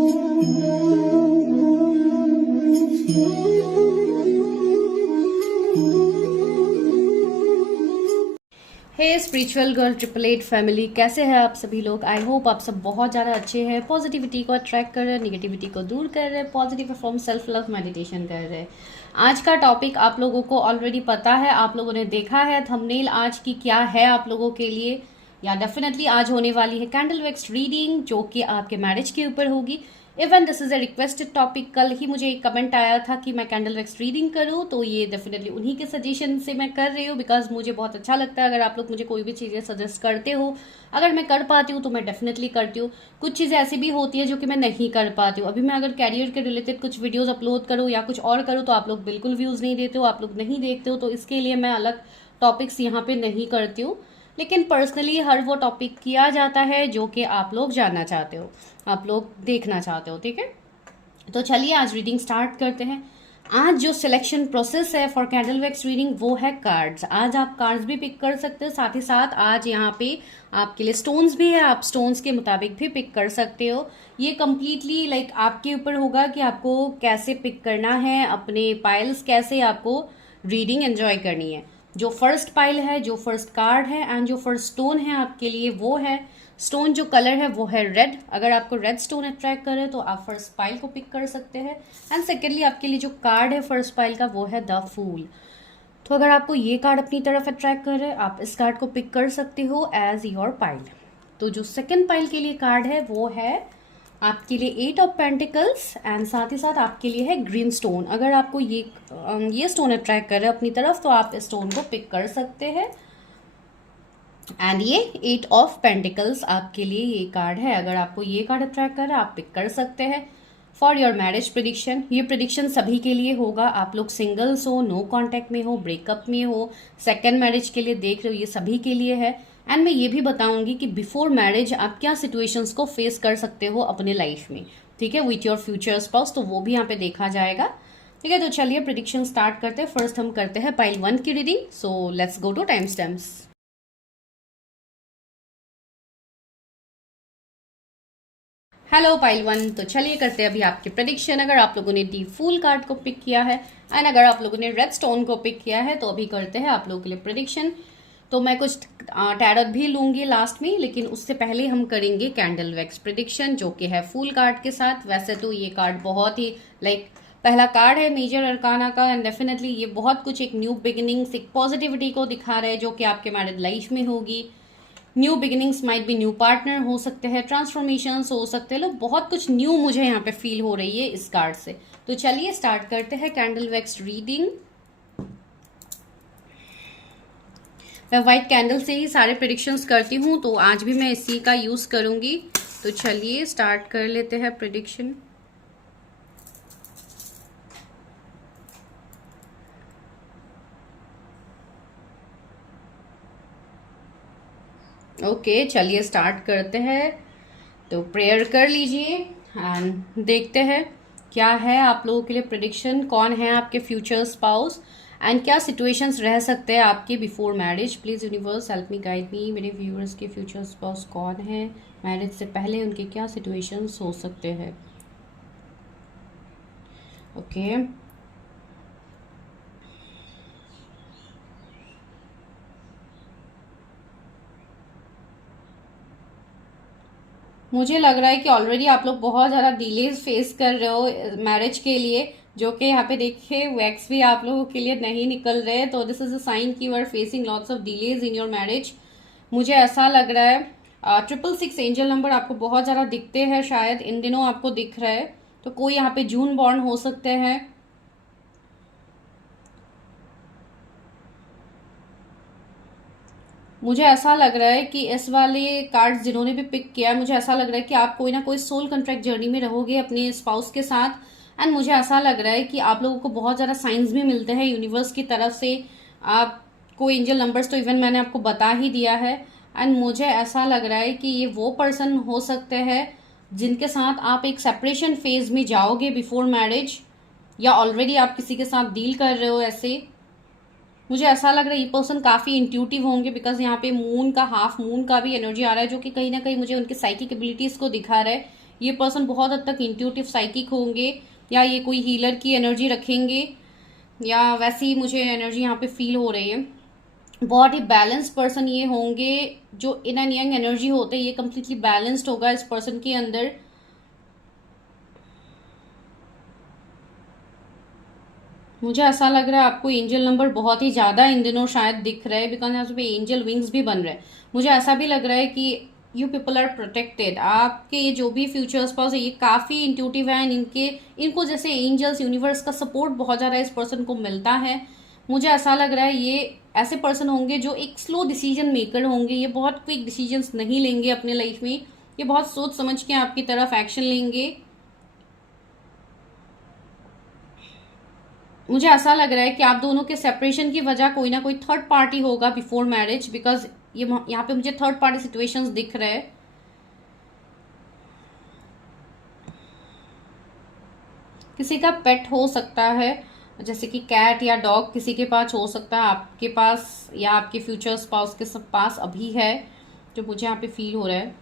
हे spiritual girl 888 family, कैसे हैं आप सभी लोग। आई होप आप सब बहुत ज़्यादा अच्छे हैं, पॉजिटिविटी को अट्रैक्ट कर रहे हैं, निगेटिविटी को दूर कर रहे हैं, positive form self love meditation कर रहे हैं। आज का टॉपिक आप लोगों को ऑलरेडी पता है, आप लोगों ने देखा है थंबनेल आज की क्या है आप लोगों के लिए, या डेफिनेटली आज होने वाली है कैंडल वैक्स रीडिंग जो कि आपके मैरिज के ऊपर होगी। Even this is a requested topic. कल ही मुझे एक कमेंट आया था कि मैं कैंडल वैक्स रीडिंग करूं, तो ये डेफिनेटली उन्हीं के सजेशन से मैं कर रही हूँ, बिकॉज मुझे बहुत अच्छा लगता है अगर आप लोग मुझे कोई भी चीज़ें सजेस्ट करते हो। अगर मैं कर पाती हूँ तो मैं डेफिनेटली करती हूँ। कुछ चीज़ें ऐसी भी होती है जो कि मैं नहीं कर पाती हूँ। अभी मैं अगर कैरियर के रिलेटेड कुछ वीडियोज अपलोड करूँ या कुछ और करूँ तो आप लोग बिल्कुल व्यूज़ नहीं देते हो, आप लोग नहीं देखते हो, तो इसके लिए मैं अलग टॉपिक्स यहाँ पे नहीं करती हूँ। लेकिन पर्सनली हर वो टॉपिक किया जाता है जो कि आप लोग जानना चाहते हो, आप लोग देखना चाहते हो। ठीक है, तो चलिए आज रीडिंग स्टार्ट करते हैं। आज जो सिलेक्शन प्रोसेस है फॉर कैंडल वैक्स रीडिंग वो है कार्ड्स। आज आप कार्ड्स भी पिक कर सकते हो, साथ ही साथ आज यहाँ पे आपके लिए स्टोन्स भी है, आप स्टोन्स के मुताबिक भी पिक कर सकते हो। ये कम्प्लीटली लाइक आपके ऊपर होगा कि आपको कैसे पिक करना है, अपने पाइल्स कैसे आपको रीडिंग एंजॉय करनी है। जो फर्स्ट पाइल है, जो फर्स्ट कार्ड है एंड जो फर्स्ट स्टोन है आपके लिए वो है स्टोन, जो कलर है वो है रेड। अगर आपको रेड स्टोन अट्रैक्ट करे तो आप फर्स्ट पाइल को पिक कर सकते हैं। एंड सेकेंडली आपके लिए जो कार्ड है फर्स्ट पाइल का वो है द फूल। तो अगर आपको ये कार्ड अपनी तरफ अट्रैक्ट करे आप इस कार्ड को पिक कर सकते हो एज योर पाइल। तो जो सेकेंड पाइल के लिए कार्ड है वो है आपके लिए 8 ऑफ पेंटिकल्स एंड साथ ही साथ आपके लिए है ग्रीन स्टोन। अगर आपको ये स्टोन अट्रैक्ट करे अपनी तरफ तो आप इस स्टोन को पिक कर सकते हैं। एंड ये 8 ऑफ पेंटिकल्स आपके लिए ये कार्ड है। अगर आपको ये कार्ड अट्रैक्ट करे आप पिक कर सकते हैं। फॉर योर मैरिज प्रेडिक्शन, ये प्रेडिक्शन सभी के लिए होगा, आप लोग सिंगल्स हो, नो कांटेक्ट में हो, ब्रेकअप में हो, सेकंड मैरिज के लिए देख रहे हो, ये सभी के लिए है। एंड मैं ये भी बताऊंगी कि बिफोर मैरिज आप क्या सिचुएशंस को फेस कर सकते हो अपने लाइफ में, ठीक है, विथ योर फ्यूचर स्पाउस, तो वो भी यहाँ पे देखा जाएगा। ठीक है, तो चलिए प्रेडिक्शन स्टार्ट करते हैं। फर्स्ट हम करते हैं पाइल 1 की reading. So let's go to time stamps. Hello pile 1, तो चलिए करते हैं अभी आपके प्रेडिक्शन। अगर आप लोगों ने डी फूल कार्ड को पिक किया है एंड अगर आप लोगों ने रेड स्टोन को पिक किया है तो अभी करते हैं आप लोगों के लिए प्रेडिक्शन। तो मैं कुछ टैरोट भी लूंगी लास्ट में, लेकिन उससे पहले हम करेंगे कैंडल वैक्स प्रेडिक्शन जो कि है फूल कार्ड के साथ। वैसे तो ये कार्ड बहुत ही लाइक पहला कार्ड है मेजर अरकाना का एंड डेफिनेटली ये बहुत कुछ एक न्यू बिगिनिंग्स, एक पॉजिटिविटी को दिखा रहा है जो कि आपके मैरिड लाइफ में होगी। New beginnings might be new partner हो सकते हैं, ट्रांसफॉर्मेशंस हो सकते हैं, बहुत कुछ न्यू मुझे यहाँ पे फील हो रही है इस कार्ड से। तो चलिए स्टार्ट करते हैं कैंडल वैक्स रीडिंग। मैं व्हाइट कैंडल से ही सारे प्रेडिक्शंस करती हूँ, तो आज भी मैं इसी का यूज करूंगी। तो चलिए स्टार्ट कर लेते हैं प्रेडिक्शन। ओके, चलिए स्टार्ट करते हैं। तो प्रेयर कर लीजिए एंड देखते हैं क्या है आप लोगों के लिए प्रेडिक्शन, कौन है आपके फ्यूचर स्पाउस एंड क्या सिचुएशंस रह सकते हैं आपके before marriage. Please universe help me guide मी। मेरे व्यूअर्स के फ्यूचर स्पाउस कौन है, मैरिज से पहले उनके क्या सिचुएशंस हो सकते हैं। ओके मुझे लग रहा है कि ऑलरेडी आप लोग बहुत ज़्यादा डिलेज फेस कर रहे हो मैरिज के लिए, जो कि यहाँ पे देखिए वैक्स भी आप लोगों के लिए नहीं निकल रहे। तो दिस इज अ साइन कि you are facing lots of delays in your marriage. मुझे ऐसा लग रहा है 666 एंजल नंबर आपको बहुत ज़्यादा दिखते हैं, शायद इन दिनों आपको दिख रहा है। तो कोई यहाँ पे जून बॉर्न हो सकते हैं। मुझे ऐसा लग रहा है कि इस वाले कार्ड्स जिन्होंने भी पिक किया है, मुझे ऐसा लग रहा है कि आप कोई ना कोई सोल कॉन्ट्रैक्ट जर्नी में रहोगे अपने स्पाउस के साथ। एंड मुझे ऐसा लग रहा है कि आप लोगों को बहुत ज़्यादा साइंस भी मिलते हैं यूनिवर्स की तरफ से। आपको एंजल नंबर्स तो इवन मैंने आपको बता ही दिया है। एंड मुझे ऐसा लग रहा है कि ये वो पर्सन हो सकते हैं जिनके साथ आप एक सेपरेशन फेज में जाओगे बिफोर मैरिज, या ऑलरेडी आप किसी के साथ डील कर रहे हो ऐसे। मुझे ऐसा लग रहा है ये पर्सन काफ़ी इंट्यूटिव होंगे, बिकॉज यहाँ पे मून का, हाफ मून का भी एनर्जी आ रहा है जो कि कहीं ना कहीं मुझे उनके साइकिक एबिलिटीज़ को दिखा रहा है। ये पर्सन बहुत हद तक इंट्यूटिव साइकिक होंगे, या ये कोई हीलर की एनर्जी रखेंगे, या वैसी मुझे एनर्जी यहाँ पे फील हो रही है। बहुत ही बैलेंस्ड पर्सन ये होंगे, जो इन एंड यंग एनर्जी होते हैं ये कम्प्लीटली बैलेंस्ड होगा इस पर्सन के अंदर। मुझे ऐसा लग रहा है आपको एंजल नंबर बहुत ही ज़्यादा इन दिनों शायद दिख रहा है, बिकॉज यहाँ पे एंजल विंग्स भी बन रहे हैं। मुझे ऐसा भी लग रहा है कि यू पीपल आर प्रोटेक्टेड। आपके ये जो भी फ्यूचर स्पाउस है ये काफ़ी इंट्यूटिव है, इनको जैसे एंजल्स यूनिवर्स का सपोर्ट बहुत ज़्यादा इस पर्सन को मिलता है। मुझे ऐसा लग रहा है ये ऐसे पर्सन होंगे जो एक स्लो डिसीजन मेकर होंगे। ये बहुत क्विक डिसीजंस नहीं लेंगे अपने लाइफ में, ये बहुत सोच समझ के आपकी तरफ एक्शन लेंगे। मुझे ऐसा लग रहा है कि आप दोनों के सेपरेशन की वजह कोई ना कोई थर्ड पार्टी होगा बिफोर मैरिज, बिकॉज ये यहाँ पे मुझे थर्ड पार्टी सिचुएशंस दिख रहे हैं। किसी का पेट हो सकता है, जैसे कि कैट या डॉग किसी के पास हो सकता है, आपके पास या आपके फ्यूचर स्पाउस के सब पास अभी है, जो मुझे यहाँ पे फील हो रहा है।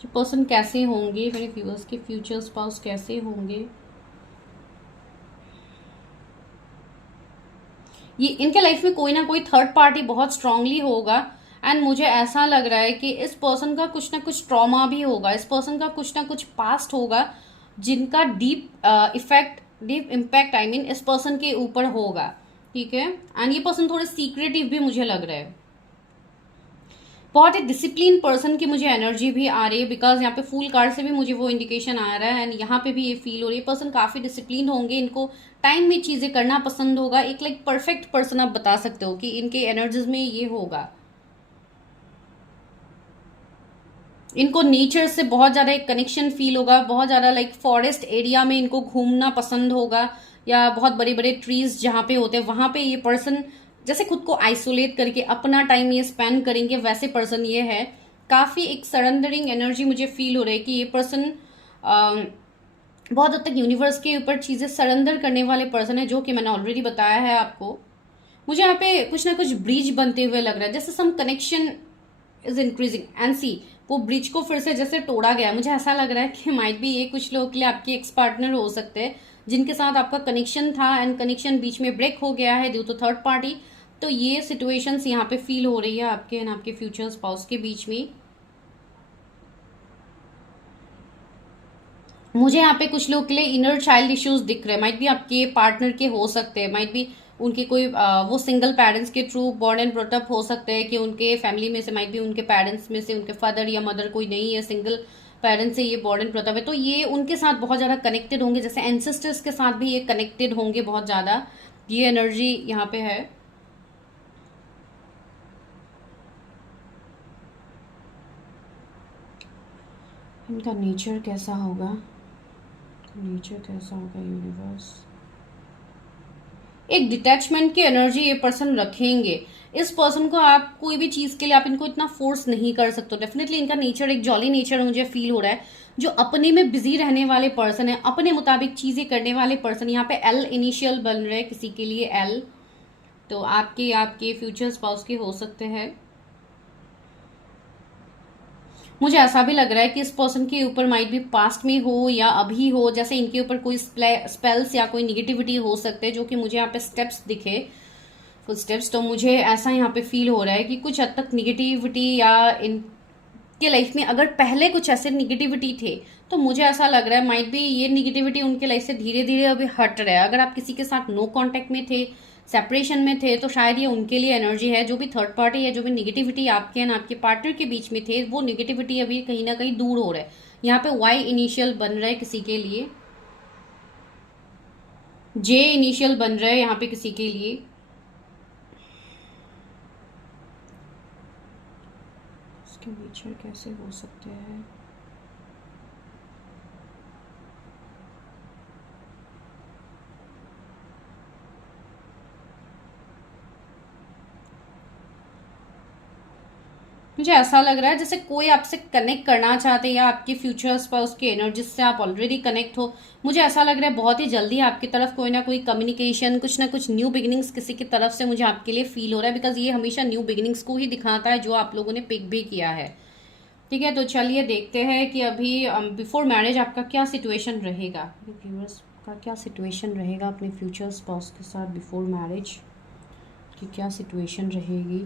जो पर्सन कैसे होंगे, मेरे व्यूअर्स के फ्यूचर स्पाउस कैसे होंगे, ये इनके लाइफ में कोई ना कोई थर्ड पार्टी बहुत स्ट्रांगली होगा। एंड मुझे ऐसा लग रहा है कि इस पर्सन का कुछ ना कुछ ट्रॉमा भी होगा, इस पर्सन का कुछ ना कुछ पास्ट होगा जिनका डीप इम्पैक्ट आई मीन इस पर्सन के ऊपर होगा। ठीक है, एंड ये पर्सन थोड़े सीक्रेटिव भी मुझे लग रहा है। बहुत ही डिसिप्लिन पर्सन की मुझे एनर्जी भी आ रही है, बिकॉज यहाँ पे फुल कार्ड से भी मुझे वो इंडिकेशन आ रहा है, एंड यहाँ पे भी ये फील हो रही है पर्सन काफी डिसिप्लिन होंगे, इनको टाइम में चीजें करना पसंद होगा। एक लाइक परफेक्ट पर्सन आप बता सकते हो कि इनके एनर्जीज में ये होगा। इनको नेचर से बहुत ज्यादा एक कनेक्शन फील होगा, बहुत ज्यादा लाइक फॉरेस्ट एरिया में इनको घूमना पसंद होगा, या बहुत बड़े बड़े ट्रीज जहाँ पे होते हैं वहां पे ये पर्सन जैसे खुद को आइसोलेट करके अपना टाइम ये स्पेंड करेंगे, वैसे पर्सन ये है। काफी एक सरेंडरिंग एनर्जी मुझे फील हो रही है कि ये पर्सन बहुत हद तक यूनिवर्स के ऊपर चीजें सरेंडर करने वाले पर्सन है, जो कि मैंने ऑलरेडी बताया है आपको। मुझे यहाँ पे कुछ ना कुछ ब्रिज बनते हुए लग रहा है, जैसे some connection is increasing and see वो ब्रिज को फिर से जैसे तोड़ा गया। मुझे ऐसा लग रहा है कि माइट भी ये कुछ लोगों के लिए आपके एक्स पार्टनर हो सकते हैं, जिनके साथ आपका कनेक्शन था एंड कनेक्शन बीच में ब्रेक हो गया है ड्यू टू थर्ड पार्टी। तो ये सिचुएशंस यहाँ पे फील हो रही है आपके एंड आपके फ्यूचर स्पाउस के बीच में। मुझे यहाँ पे कुछ लोग के लिए इनर चाइल्ड इश्यूज दिख रहे हैं, माइट भी आपके पार्टनर के हो सकते हैं, माइट भी उनके कोई वो सिंगल पेरेंट्स के through born and brought up हो सकते हैं, कि उनके फैमिली में से माइट भी उनके पेरेंट्स में से उनके फादर या मदर कोई नहीं है, सिंगल पेरेंट्स से ये बॉर्न एंड ब्रॉट अप है। तो ये उनके साथ बहुत ज़्यादा कनेक्टेड होंगे, जैसे एंसेस्टर्स के साथ भी ये कनेक्टेड होंगे बहुत ज़्यादा। ये एनर्जी यहाँ पे है। इनका नेचर कैसा होगा, नेचर कैसा होगा यूनिवर्स। एक डिटैचमेंट की एनर्जी ये पर्सन रखेंगे। इस पर्सन को आप कोई भी चीज के लिए आप इनको इतना फोर्स नहीं कर सकते। डेफिनेटली इनका नेचर एक जॉली नेचर मुझे फील हो रहा है, जो अपने में बिजी रहने वाले पर्सन है, अपने मुताबिक चीजें करने वाले पर्सन। यहाँ पे एल इनिशियल बन रहे हैं किसी के लिए, एल तो आपके फ्यूचर स्पाउस के हो सकते हैं। मुझे ऐसा भी लग रहा है कि इस पर्सन के ऊपर माइट भी पास्ट में हो या अभी हो, जैसे इनके ऊपर कोई स्पेल्स या कोई निगेटिविटी हो सकते हैं, जो कि मुझे यहाँ पे स्टेप्स दिखे, फुल स्टेप्स। तो मुझे ऐसा यहाँ पे फील हो रहा है कि कुछ हद तक निगेटिविटी या इनके लाइफ में अगर पहले कुछ ऐसे निगेटिविटी थे, तो मुझे ऐसा लग रहा है माइट भी ये निगेटिविटी उनके लाइफ से धीरे धीरे अभी हट रहा है। अगर आप किसी के साथ नो कॉन्टेक्ट में थे, सेपरेशन में थे, तो शायद ये उनके लिए एनर्जी है। जो भी थर्ड पार्टी है, जो भी निगेटिविटी आपके एंड आपके पार्टनर के बीच में थे, वो निगेटिविटी अभी कहीं ना कहीं दूर हो रहा है। यहाँ पे वाई इनिशियल बन रहा है किसी के लिए, जे इनिशियल बन रहा है यहाँ पे किसी के लिए। इसके नेचर कैसे हो सकते हैं, मुझे ऐसा लग रहा है जैसे कोई आपसे कनेक्ट करना चाहते हैं, या आपके फ्यूचर्स पर उसके एनर्जी से आप ऑलरेडी कनेक्ट हो। मुझे ऐसा लग रहा है बहुत ही जल्दी आपकी तरफ कोई ना कोई कम्युनिकेशन, कुछ ना कुछ न्यू बिगिनिंग्स किसी की तरफ से मुझे आपके लिए फील हो रहा है, बिकॉज ये हमेशा न्यू बिगिनिंग्स को ही दिखाता है, जो आप लोगों ने पिक भी किया है। ठीक है, तो चलिए देखते हैं कि अभी बिफोर मैरिज आपका क्या सिचुएशन रहेगा, व्यूअर्स का क्या सिचुएशन रहेगा अपने फ्यूचर स्पाउस के साथ बिफोर मैरिज की क्या सिचुएशन रहेगी।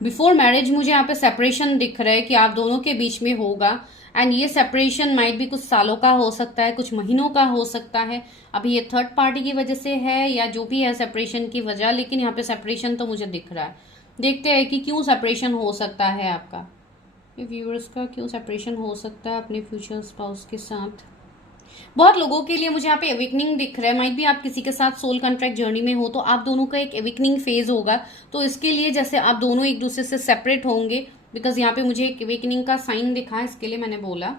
बिफोर मैरिज मुझे यहाँ पे सेपरेशन दिख रहा है कि आप दोनों के बीच में होगा, एंड ये सेपरेशन माइट भी कुछ सालों का हो सकता है, कुछ महीनों का हो सकता है। अभी ये थर्ड पार्टी की वजह से है या जो भी है सेपरेशन की वजह, लेकिन यहाँ पे सेपरेशन तो मुझे दिख रहा है। देखते हैं कि क्यों सेपरेशन हो सकता है आपका, ये व्यूअर्स का क्यों सेपरेशन हो सकता है अपने फ्यूचर स्पाउस के साथ। बहुत लोगों के लिए मुझे यहाँ पे एविकनिंग दिख रहा है, माइट भी आप किसी के साथ सोल कॉन्ट्रैक्ट जर्नी में हो तो आप दोनों का एक एविकनिंग फेज होगा। तो इसके लिए जैसे आप दोनों एक दूसरे से सेपरेट होंगे, बिकॉज यहाँ पे मुझे एक एविकनिंग का साइन दिखा है, इसके लिए मैंने बोला।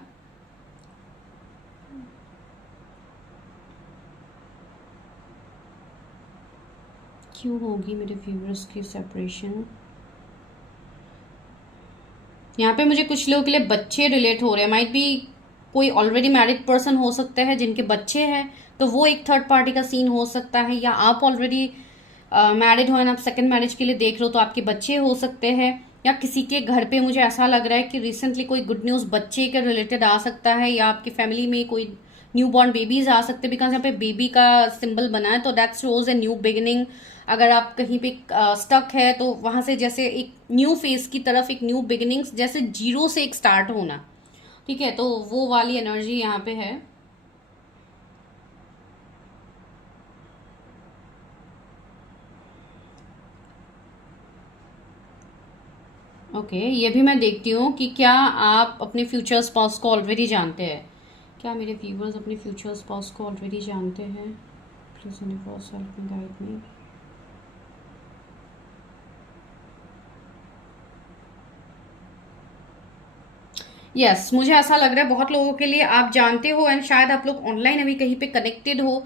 क्यों होगी मेरे व्यूअर्स की सेपरेशन। यहाँ पे मुझे कुछ लोगों के लिए बच्चे रिलेट हो रहे हैं, माइट भी कोई ऑलरेडी मैरिड पर्सन हो सकते हैं जिनके बच्चे हैं, तो वो एक थर्ड पार्टी का सीन हो सकता है, या आप ऑलरेडी मैरिड हो एंड आप सेकंड मैरिज के लिए देख रहे हो तो आपके बच्चे हो सकते हैं, या किसी के घर पे मुझे ऐसा लग रहा है कि रिसेंटली कोई गुड न्यूज बच्चे के रिलेटेड आ सकता है, या आपकी फैमिली में कोई न्यू बॉर्न बेबीज आ सकते हैं, बिकॉज यहाँ पे बेबी का सिंबल बना है, तो that shows a new beginning. अगर आप कहीं पे स्टक है तो वहां से जैसे एक न्यू फेज की तरफ एक न्यू बिगिनिंग्स, जैसे जीरो से एक स्टार्ट होना। ठीक है, तो वो वाली एनर्जी यहाँ पे है। ओके, ये भी मैं देखती हूँ कि क्या आप अपने फ्यूचर स्पाउस को ऑलरेडी जानते हैं। क्या मेरे व्यूवर्स अपने फ्यूचर स्पाउस को ऑलरेडी जानते हैं। Please universe help me, guide me. Yes, मुझे ऐसा लग रहा है बहुत लोगों के लिए आप जानते हो, एंड शायद आप लोग ऑनलाइन अभी कहीं पे कनेक्टेड हो।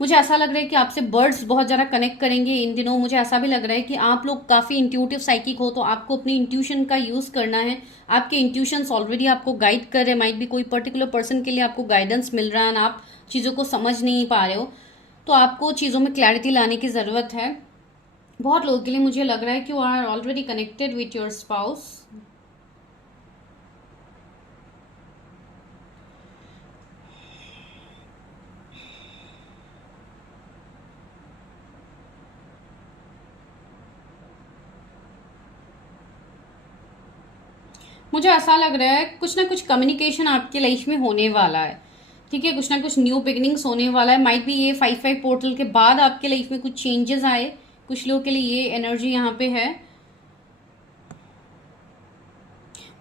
मुझे ऐसा लग रहा है कि आपसे बर्ड्स बहुत ज़्यादा कनेक्ट करेंगे इन दिनों। मुझे ऐसा भी लग रहा है कि आप लोग काफ़ी इंट्यूटिव साइकिक हो, तो आपको अपनी इंट्यूशन का यूज़ करना है। आपके इंट्यूशंस ऑलरेडी आपको गाइड कर रहे हैं, माइट भी कोई पर्टिकुलर पर्सन के लिए आपको गाइडेंस मिल रहा है, आप चीज़ों को समझ नहीं पा रहे हो, तो आपको चीज़ों में क्लैरिटी लाने की ज़रूरत है। बहुत लोगों के लिए मुझे लग रहा है कि you are already connected with your spouse. मुझे ऐसा लग रहा है कुछ ना कुछ कम्युनिकेशन आपके लाइफ में होने वाला है। ठीक है, कुछ ना कुछ न्यू बिगिनिंग्स होने वाला है। माइट भी ये 5/5 पोर्टल के बाद आपके लाइफ में कुछ चेंजेस आए, कुछ लोगों के लिए ये एनर्जी यहाँ पे है।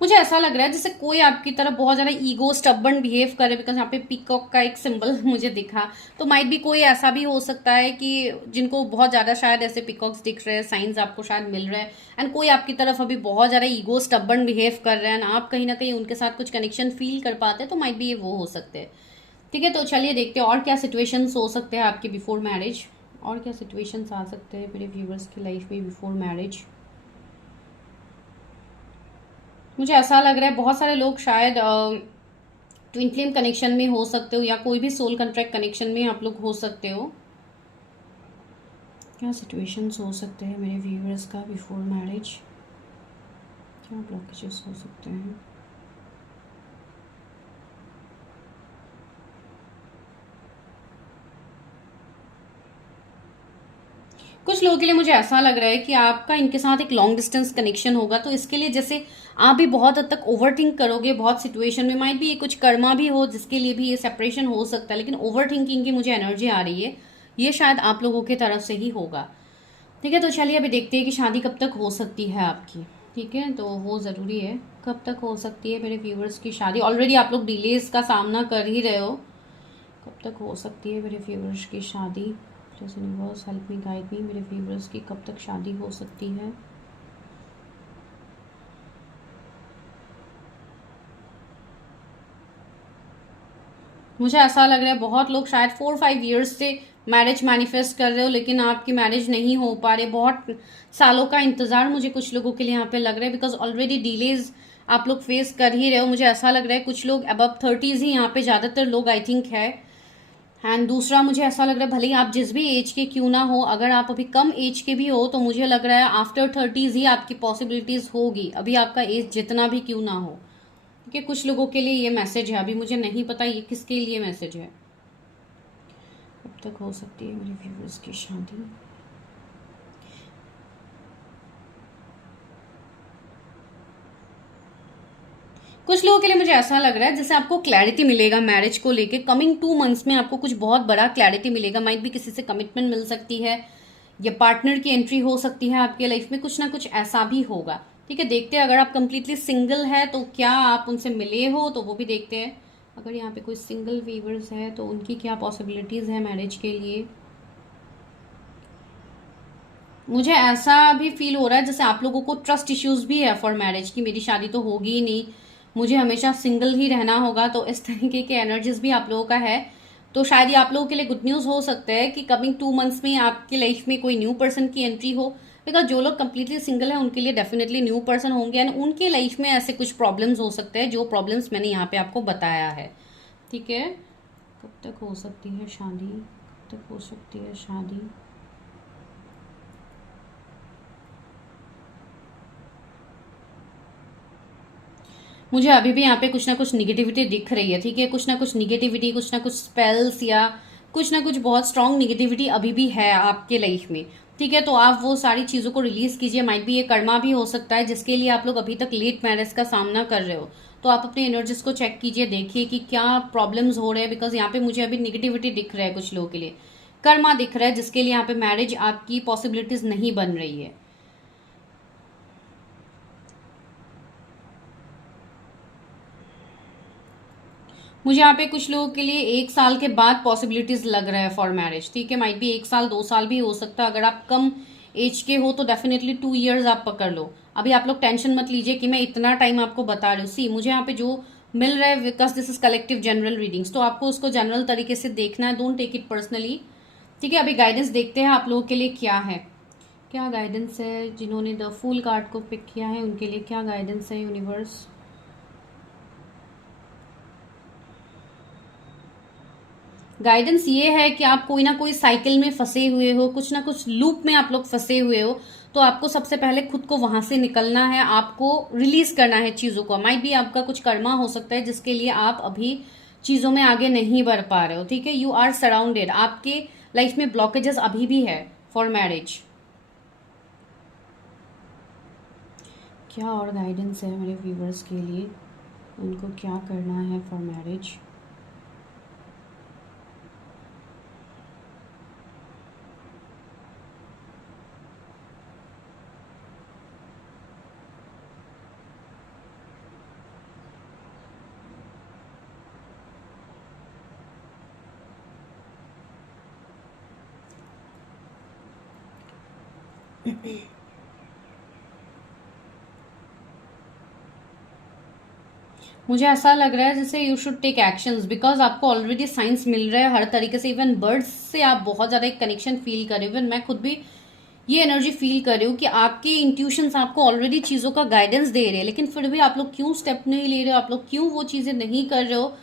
मुझे ऐसा लग रहा है जैसे कोई आपकी तरफ बहुत ज्यादा ईगो स्टबर्न बिहेव करे, बिकॉज यहाँ पे पीकॉक का एक सिंबल मुझे दिखा, तो माइट भी कोई ऐसा भी हो सकता है कि जिनको बहुत ज्यादा शायद ऐसे पीकॉक्स दिख रहे हैं, साइंस आपको शायद मिल रहे हैं, एंड कोई आपकी तरफ अभी बहुत ज्यादा ईगो स्टबर्न बिहेव कर रहे हैं, आप कहीं ना कहीं उनके साथ कुछ कनेक्शन फील कर पाते हैं, तो माइट भी ये वो हो सकते हैं। ठीक है, तो चलिए देखते हैं और क्या सिचुएशंस हो सकते हैं आपके बिफोर मैरिज, और क्या सिचुएशंस आ सकते हैं मेरे व्यूवर्स की लाइफ में बिफोर मैरिज। मुझे ऐसा लग रहा है बहुत सारे लोग शायद ट्विन फ्लेम कनेक्शन में हो सकते हो, या कोई भी सोल कॉन्ट्रैक्ट कनेक्शन में आप लोग हो सकते हो। क्या सिचुएशंस हो सकते हैं मेरे व्यूअर्स का बिफोर मैरिज, क्या ब्लॉकेजेस हो सकते हैं। कुछ लोगों के लिए मुझे ऐसा लग रहा है कि आपका इनके साथ एक लॉन्ग डिस्टेंस कनेक्शन होगा, तो इसके लिए जैसे आप भी बहुत हद तक ओवर थिंक करोगे बहुत सिचुएशन में, माइट भी ये कुछ कर्मा भी हो जिसके लिए भी ये सेपरेशन हो सकता है, लेकिन ओवर थिंकिंग की मुझे एनर्जी आ रही है, ये शायद आप लोगों की तरफ से ही होगा। ठीक है, तो चलिए अभी देखते हैं कि शादी कब तक हो सकती है आपकी। ठीक है, तो वो ज़रूरी है, कब तक हो सकती है मेरे व्यूवर्स की शादी। ऑलरेडी आप लोग डिलेज का सामना कर ही रहे हो, कब तक हो सकती है मेरे व्यूवर्स की शादी। Please universe help me, guide मी, मेरे व्यूवर्स की कब तक शादी हो सकती है। मुझे ऐसा लग रहा है बहुत लोग शायद 4-5 ईयर्स से मैरिज मैनिफेस्ट कर रहे हो, लेकिन आपकी मैरिज नहीं हो पा रहे, बहुत सालों का इंतजार मुझे कुछ लोगों के लिए यहाँ पे लग रहा है, बिकॉज ऑलरेडी डिलेज आप लोग फेस कर ही रहे हो। मुझे ऐसा लग रहा है कुछ लोग अबव 30s ही यहाँ पे ज़्यादातर लोग आई थिंक है, एंड दूसरा मुझे ऐसा लग रहा है, भले ही आप जिस भी एज के क्यों ना हो, अगर आप अभी कम एज के भी हो तो मुझे लग रहा है आफ्टर 30s ही आपकी पॉसिबिलिटीज होगी, अभी आपका एज जितना भी क्यों ना हो। ठीक है, कुछ लोगों के लिए ये मैसेज है, अभी मुझे नहीं पता ये किसके लिए मैसेज है। कब तक हो सकती है मेरे व्यूअर्स की शादी? कुछ लोगों के लिए मुझे ऐसा लग रहा है जैसे आपको क्लैरिटी मिलेगा मैरिज को लेके, कमिंग 2 मंथ्स में आपको कुछ बहुत बड़ा क्लैरिटी मिलेगा। माइट भी किसी से कमिटमेंट मिल सकती है, या पार्टनर की एंट्री हो सकती है आपके लाइफ में, कुछ ना कुछ ऐसा भी होगा। ठीक है, देखते हैं अगर आप कंप्लीटली सिंगल है तो क्या आप उनसे मिले हो, तो वो भी देखते हैं। अगर यहाँ पे कोई सिंगल वीवर्स है तो उनकी क्या पॉसिबिलिटीज है मैरिज के लिए। मुझे ऐसा भी फील हो रहा है जैसे आप लोगों को ट्रस्ट इश्यूज भी है फॉर मैरिज की, मेरी शादी तो होगी ही नहीं, मुझे हमेशा सिंगल ही रहना होगा, तो इस तरीके के एनर्जीज भी आप लोगों का है। तो शायद ये आप लोगों के लिए गुड न्यूज हो सकता है कि कमिंग 2 मंथ्स में आपकी लाइफ में कोई न्यू पर्सन की एंट्री हो। बिकॉज जो लोग कंप्लीटली सिंगल है उनके लिए डेफिनेटली न्यू पर्सन होंगे, एंड उनकी लाइफ में ऐसे कुछ प्रॉब्लम्स हो सकते हैं जो प्रॉब्लम्स मैंने यहाँ पे आपको बताया है। ठीक है, कब तक हो सकती है शादी, कब तक हो सकती है शादी? मुझे अभी भी यहाँ पे कुछ ना कुछ निगेटिविटी दिख रही है। ठीक है, कुछ ना कुछ निगेटिविटी, कुछ ना कुछ स्पेल्स, या कुछ ना कुछ बहुत स्ट्रांग निगेटिविटी अभी भी है आपके लाइफ में। ठीक है, तो आप वो सारी चीजों को रिलीज कीजिए। माइट भी ये कर्मा भी हो सकता है जिसके लिए आप लोग अभी तक लेट मैरिज का सामना कर रहे हो, तो आप अपनी एनर्जीज को चेक कीजिए, देखिए कि क्या प्रॉब्लम्स हो रहे हैं। बिकॉज यहाँ पे मुझे अभी निगेटिविटी दिख रहा है, कुछ लोगों के लिए कर्मा दिख रहा है जिसके लिए यहाँ पे मैरिज आपकी पॉसिबिलिटीज नहीं बन रही है। मुझे यहाँ पे कुछ लोगों के लिए 1 साल के बाद पॉसिबिलिटीज लग रहा है फॉर मैरिज। ठीक है, माइट भी 1 साल 2 साल भी हो सकता है। अगर आप कम एज के हो तो डेफिनेटली 2 years आप पकड़ लो। अभी आप लोग टेंशन मत लीजिए कि मैं इतना टाइम आपको बता रही हूँ। सी मुझे यहाँ पे जो मिल रहा है, because this is collective general readings, तो आपको उसको जनरल तरीके से देखना है, डोंट टेक इट पर्सनली। ठीक है, अभी गाइडेंस देखते हैं आप लोगों के लिए क्या है, क्या गाइडेंस है। जिन्होंने द फूल कार्ड को पिक किया है उनके लिए क्या गाइडेंस है यूनिवर्स। गाइडेंस ये है कि आप कोई ना कोई साइकिल में फंसे हुए हो, कुछ ना कुछ लूप में आप लोग फंसे हुए हो, तो आपको सबसे पहले खुद को वहां से निकलना है, आपको रिलीज करना है चीजों को। माइट भी आपका कुछ कर्मा हो सकता है जिसके लिए आप अभी चीजों में आगे नहीं बढ़ पा रहे हो। ठीक है, यू आर सराउंडेड, आपके लाइफ में ब्लॉकेजेस अभी भी है फॉर मैरिज। क्या और गाइडेंस है मेरे व्यूवर्स के लिए, उनको क्या करना है फॉर मैरिज। मुझे ऐसा लग रहा है जैसे you should take actions, because आपको ऑलरेडी साइंस मिल रहा है हर तरीके से। इवन बर्ड्स से आप बहुत ज्यादा एक कनेक्शन फील कर रहे हो। इवन मैं खुद भी ये एनर्जी फील कर रही हूँ कि आपके इंट्यूशंस आपको ऑलरेडी चीजों का गाइडेंस दे रहे हैं, लेकिन फिर भी आप लोग क्यों स्टेप नहीं ले रहे हो, आप लोग क्यों वो चीजें नहीं कर रहे हो।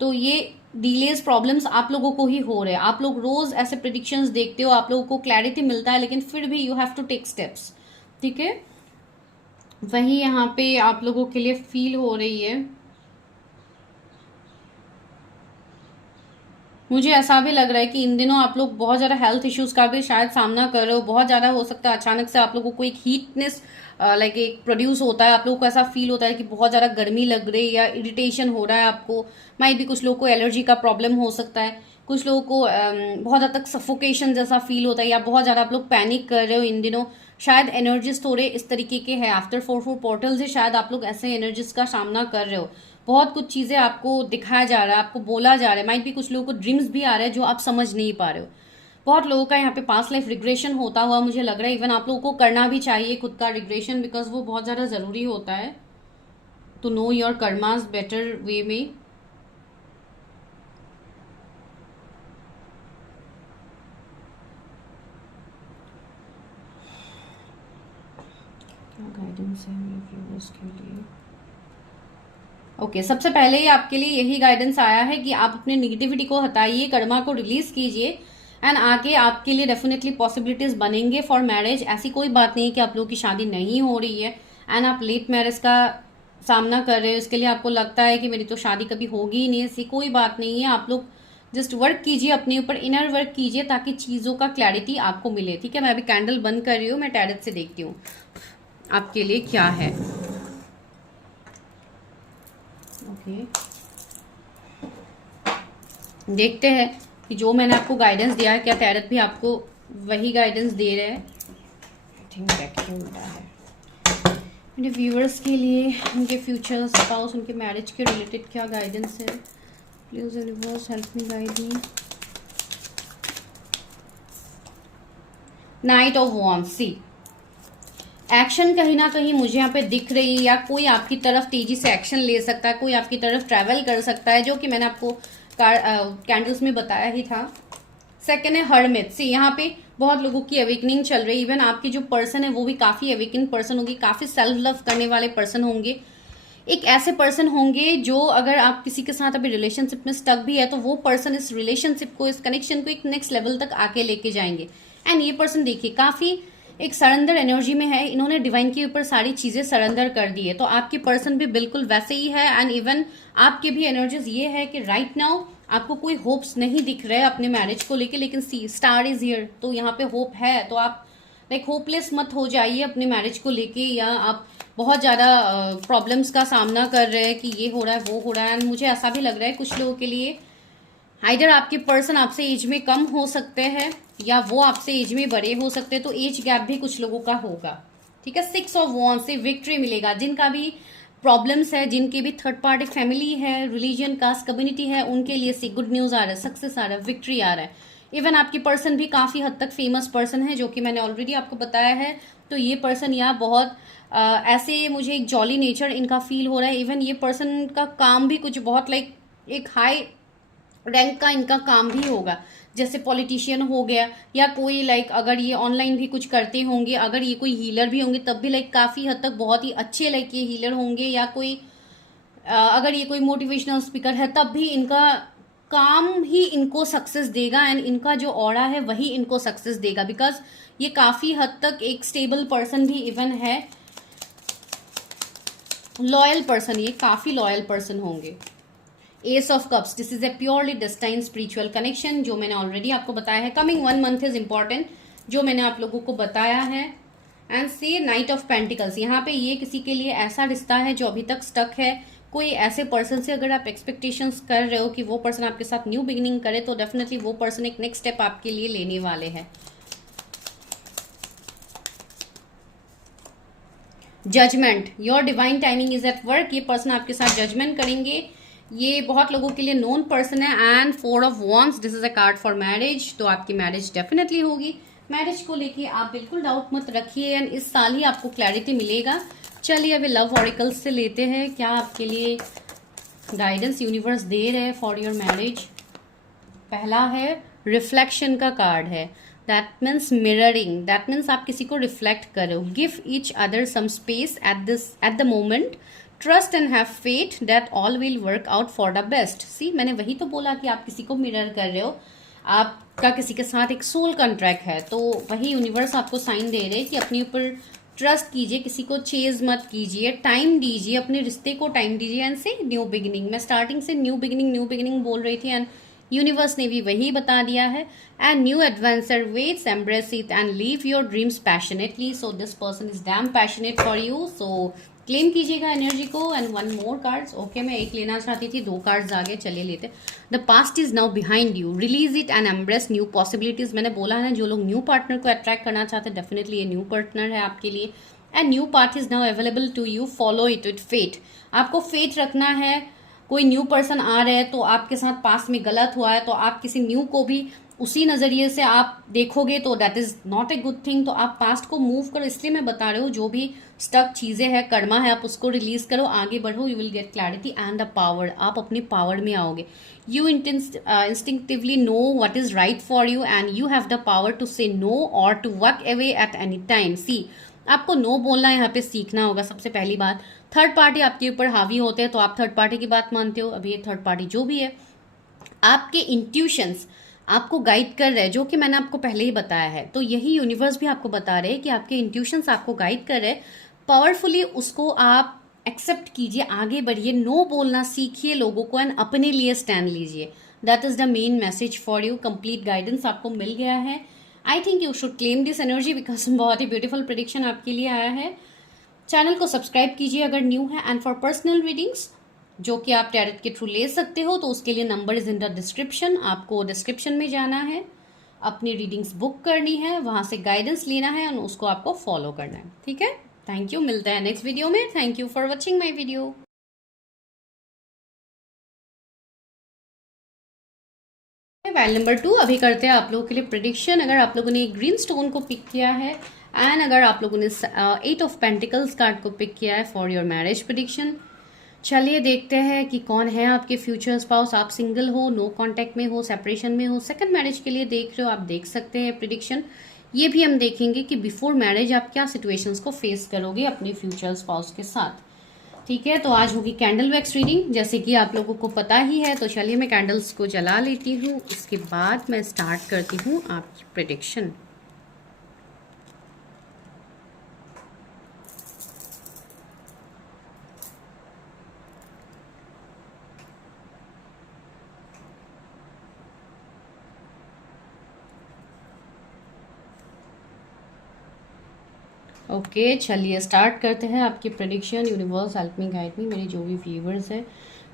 तो ये डिलेज प्रॉब्लम्स आप लोगों को ही हो रहे हैं। आप लोग रोज ऐसे प्रिडिक्शंस देखते हो, आप लोगों को क्लैरिटी मिलता है, लेकिन फिर भी you have to take steps. ठीक है, वही यहाँ पे आप लोगों के लिए फील हो रही है। मुझे ऐसा भी लग रहा है कि इन दिनों आप लोग बहुत ज्यादा हेल्थ इश्यूज का भी शायद सामना कर रहे हो। बहुत ज्यादा हो सकता है अचानक से आप लोगों को एक हीटनेस लाइक एक प्रोड्यूस होता है, आप लोगों को ऐसा फील होता है कि बहुत ज्यादा गर्मी लग रही है या इरिटेशन हो रहा है आपको। माइट भी कुछ लोगों को एलर्जी का प्रॉब्लम हो सकता है, कुछ लोगों को बहुत हद तक सफोकेशन जैसा फील होता है, या बहुत ज्यादा आप लोग पैनिक कर रहे हो इन दिनों। शायद एनर्जीज थोड़े इस तरीके के हैं, आफ्टर 4 4 पोर्टल से शायद आप लोग ऐसे एनर्जीज का सामना कर रहे हो। बहुत कुछ चीजें आपको दिखाया जा रहा है, आपको बोला जा रहा है। माइट भी कुछ लोगों को ड्रीम्स भी आ रहे हैं जो आप समझ नहीं पा रहे हो। बहुत लोगों का यहाँ पे पास्ट लाइफ रिग्रेशन होता हुआ मुझे लग रहा है। इवन आप लोगों को करना भी चाहिए खुद का रिग्रेशन, बिकॉज वो बहुत ज्यादा जरूरी होता है to know your karmas better way में। क्या गाइडेंस है मेरे व्यूअर्स के लिए। ओके, सबसे पहले ही आपके लिए यही गाइडेंस आया है कि आप अपने निगेटिविटी को हटाइए, कर्मा को रिलीज कीजिए एंड आगे आपके लिए डेफिनेटली पॉसिबिलिटीज बनेंगे फॉर मैरिज। ऐसी कोई बात नहीं है कि आप लोगों की शादी नहीं हो रही है एंड आप लेट मैरिज का सामना कर रहे हो, इसके लिए आपको लगता है कि मेरी तो शादी कभी होगी ही नहीं। ऐसी कोई बात नहीं है। आप लोग जस्ट वर्क कीजिए, अपने ऊपर इनर वर्क कीजिए ताकि चीज़ों का क्लैरिटी आपको मिले। ठीक है, मैं अभी कैंडल बंद कर रही हूँ, मैं टैरेट से देखती हूँ आपके लिए क्या है। ओके, देखते हैं कि जो मैंने आपको गाइडेंस दिया है क्या टैरेट भी आपको वही गाइडेंस दे रहे हैं। मेरे व्यूअर्स के लिए उनके फ्यूचर स्पाउस, उनके मैरिज के रिलेटेड क्या गाइडेंस है। Please universe help me, guide me. Knight of wands, see action कहीं ना कहीं मुझे यहाँ पे दिख रही है, या कोई आपकी तरफ तेजी से एक्शन ले सकता है, कोई आपकी तरफ ट्रैवल कर सकता है, जो कि मैंने आपको कैंडल्स में बताया ही था। सेकेंड है हर्मिट, सी यहाँ पे बहुत लोगों की अवेकनिंग चल रही है। इवन आपकी जो पर्सन है वो भी काफी अवेकन पर्सन होगी, काफी सेल्फ लव करने वाले पर्सन होंगे। एक ऐसे पर्सन होंगे जो अगर आप किसी के साथ अभी रिलेशनशिप में स्टक भी है तो वो पर्सन इस रिलेशनशिप को, इस कनेक्शन को एक नेक्स्ट लेवल तक आके लेके जाएंगे। एंड ये पर्सन देखिए काफी एक सरेंडर एनर्जी में है, इन्होंने डिवाइन के ऊपर सारी चीजें सरेंडर कर दी है। तो आपकी पर्सन भी बिल्कुल वैसे ही है एंड इवन आपके भी एनर्जीज ये है कि राइट नाउ आपको कोई होप्स नहीं दिख रहे अपने मैरिज को लेके, लेकिन सी स्टार इज हियर, तो यहाँ पे होप है। तो आप लाइक होपलेस मत हो जाइए अपने मैरिज को लेके, या आप बहुत ज़्यादा प्रॉब्लम्स का सामना कर रहे हैं कि ये हो रहा है वो हो रहा है। एंड मुझे ऐसा भी लग रहा है कुछ लोगों के लिए आइदर आपके पर्सन आपसे एज में कम हो सकते हैं या वो आपसे एज में बड़े हो सकते हैं, तो एज गैप भी कुछ लोगों का होगा। ठीक है, 6 ऑफ वॉन्ड्स से विक्ट्री मिलेगा। जिनका भी प्रॉब्लम्स है, जिनके भी थर्ड पार्टी फैमिली है, रिलीजन कास्ट कम्युनिटी है, उनके लिए से गुड न्यूज आ रहा है, सक्सेस आ रहा है, विक्ट्री आ रहा है। इवन आपकी पर्सन भी काफी हद तक फेमस पर्सन है, जो कि मैंने ऑलरेडी आपको बताया है। तो ये पर्सन यहाँ बहुत ऐसे मुझे एक जॉली नेचर इनका फील हो रहा है। इवन ये पर्सन का काम भी कुछ बहुत लाइक एक हाई रैंक का इनका काम भी होगा, जैसे पॉलिटिशियन हो गया, या कोई लाइक अगर ये ऑनलाइन भी कुछ करते होंगे, अगर ये कोई हीलर भी होंगे तब भी लाइक काफ़ी हद तक बहुत ही अच्छे लाइक ये हीलर होंगे, या कोई अगर ये कोई मोटिवेशनल स्पीकर है तब भी इनका काम ही इनको सक्सेस देगा एंड इनका जो ऑरा है वही इनको सक्सेस देगा, बिकॉज ये काफ़ी हद तक एक स्टेबल पर्सन भी इवन है, लॉयल पर्सन, ये काफ़ी लॉयल पर्सन होंगे। S of cups, this is a purely destined spiritual connection, जो मैंने ऑलरेडी आपको बताया है। कमिंग 1 मंथ इज इंपॉर्टेंट, जो मैंने आप लोगों को बताया है। And see knight of pentacles, यहाँ पे ये किसी के लिए ऐसा रिश्ता है जो अभी तक स्टक है। कोई ऐसे पर्सन से अगर आप एक्सपेक्टेशंस कर रहे हो कि वो पर्सन आपके साथ न्यू बिगिनिंग करे, तो डेफिनेटली वो पर्सन एक नेक्स्ट स्टेप आपके लिए लेने वाले हैं। Judgement, your divine timing is at work, ये पर्सन आपके साथ जजमेंट करेंगे। ये बहुत लोगों के लिए नोन पर्सन है। And 4 of wands, this is a card for marriage, तो आपकी मैरिज डेफिनेटली होगी। मैरिज को लेके आप बिल्कुल डाउट मत रखिए एंड इस साल ही आपको क्लैरिटी मिलेगा। चलिए अभी लव ऑरिकल्स से लेते हैं क्या आपके लिए गाइडेंस यूनिवर्स दे रहे हैं फॉर योर मैरिज। पहला है रिफ्लेक्शन का कार्ड है, that means mirroring, that means आप किसी को रिफ्लेक्ट करो। Give each other some space at the moment, trust and have faith that all will work out for the best. See मैंने वही तो बोला कि आप किसी को मिरर कर रहे हो, आपका किसी के साथ एक सोल कॉन्ट्रैक्ट है, तो वही यूनिवर्स आपको साइन दे रहे हैं कि अपने ऊपर ट्रस्ट कीजिए, किसी को चेज मत कीजिए, टाइम दीजिए, अपने रिश्ते को टाइम दीजिए एंड से न्यू बिगिनिंग। मैं स्टार्टिंग से न्यू बिगिनिंग बोल रही थी एंड यूनिवर्स ने भी वही बता दिया है। And new adventure waits, embrace it and live your dreams passionately. So this person is damn passionate for you, so claim कीजिएगा एनर्जी को। एंड 1 मोर कार्ड्स, ओके मैं एक लेना चाहती थी, 2 कार्ड्स आगे, चलिए लेते। The past is now behind you, release it and embrace new possibilities. मैंने बोला है ना, जो लोग न्यू पार्टनर को अट्रैक्ट करना चाहते हैं, डेफिनेटली ये न्यू पार्टनर है आपके लिए। And new path is now available to you, follow it with faith. आपको फेथ रखना है। कोई न्यू पर्सन आ रहे हैं तो आपके साथ पास्ट में गलत हुआ है, तो आप किसी न्यू को भी उसी नज़रिए से आप देखोगे तो that is not a good thing. तो आप पास्ट को मूव करो, इसलिए मैं बता रही हूँ जो भी स्टक चीज़ें हैं, कर्मा है, आप उसको रिलीज करो, आगे बढ़ो, you will get clarity and the power. आप अपने पावर में आओगे। You instinctively know what is right for you and you have the power to say no और to walk away at any time. See आपको no बोलना यहाँ पे सीखना होगा सबसे पहली बात। थर्ड पार्टी आपके ऊपर हावी होते हैं तो आप थर्ड पार्टी की बात मानते हो। अभी ये थर्ड पार्टी जो भी है, आपके इंट्यूशंस आपको गाइड कर रहे हैं, जो कि मैंने आपको पहले ही बताया है। तो यही यूनिवर्स भी आपको बता रहे हैं कि आपके इंट्यूशंस आपको गाइड कर रहे हैं पावरफुली। उसको आप एक्सेप्ट कीजिए, आगे बढ़िए, नो बोलना सीखिए लोगों को एंड अपने लिए स्टैंड लीजिए। That is the main message for you. Complete guidance आपको मिल गया है। I think you should claim this energy because बहुत ही ब्यूटीफुल प्रिडिक्शन आपके लिए आया है। चैनल को सब्सक्राइब कीजिए अगर न्यू है। एंड फॉर पर्सनल रीडिंग्स जो कि आप टैरोट के थ्रू ले सकते हो, तो उसके लिए number is in the description. आपको डिस्क्रिप्शन में जाना है, अपनी रीडिंग्स बुक करनी है, वहां से गाइडेंस लेना है और उसको आपको फॉलो करना है। ठीक है, थैंक यू, मिलते हैं नेक्स्ट वीडियो में। Thank you for watching my video. File number 2 अभी करते हैं आप लोगों के लिए प्रिडिक्शन। अगर आप लोगों ने ग्रीन स्टोन को पिक किया है एंड अगर आप लोगों ने 8 ऑफ पेंटिकल्स कार्ड को पिक किया है फॉर योर मैरिज प्रिडिक्शन। चलिए देखते हैं कि कौन है आपके फ्यूचर स्पाउस। आप सिंगल हो, नो कांटेक्ट में हो, सेपरेशन में हो, सेकंड मैरिज के लिए देख रहे हो, आप देख सकते हैं प्रिडिक्शन। ये भी हम देखेंगे कि बिफोर मैरिज आप क्या सिचुएशंस को फेस करोगे अपने फ्यूचर स्पाउस के साथ। ठीक है, तो आज होगी कैंडल वैक्स रीडिंग, जैसे कि आप लोगों को पता ही है। तो चलिए मैं कैंडल्स को जला लेती हूँ, इसके बाद मैं स्टार्ट करती हूँ आपकी प्रिडिक्शन। ओके चलिए स्टार्ट करते हैं आपकी prediction. Universe help me guide मी। मेरे जो भी व्यूवर्स हैं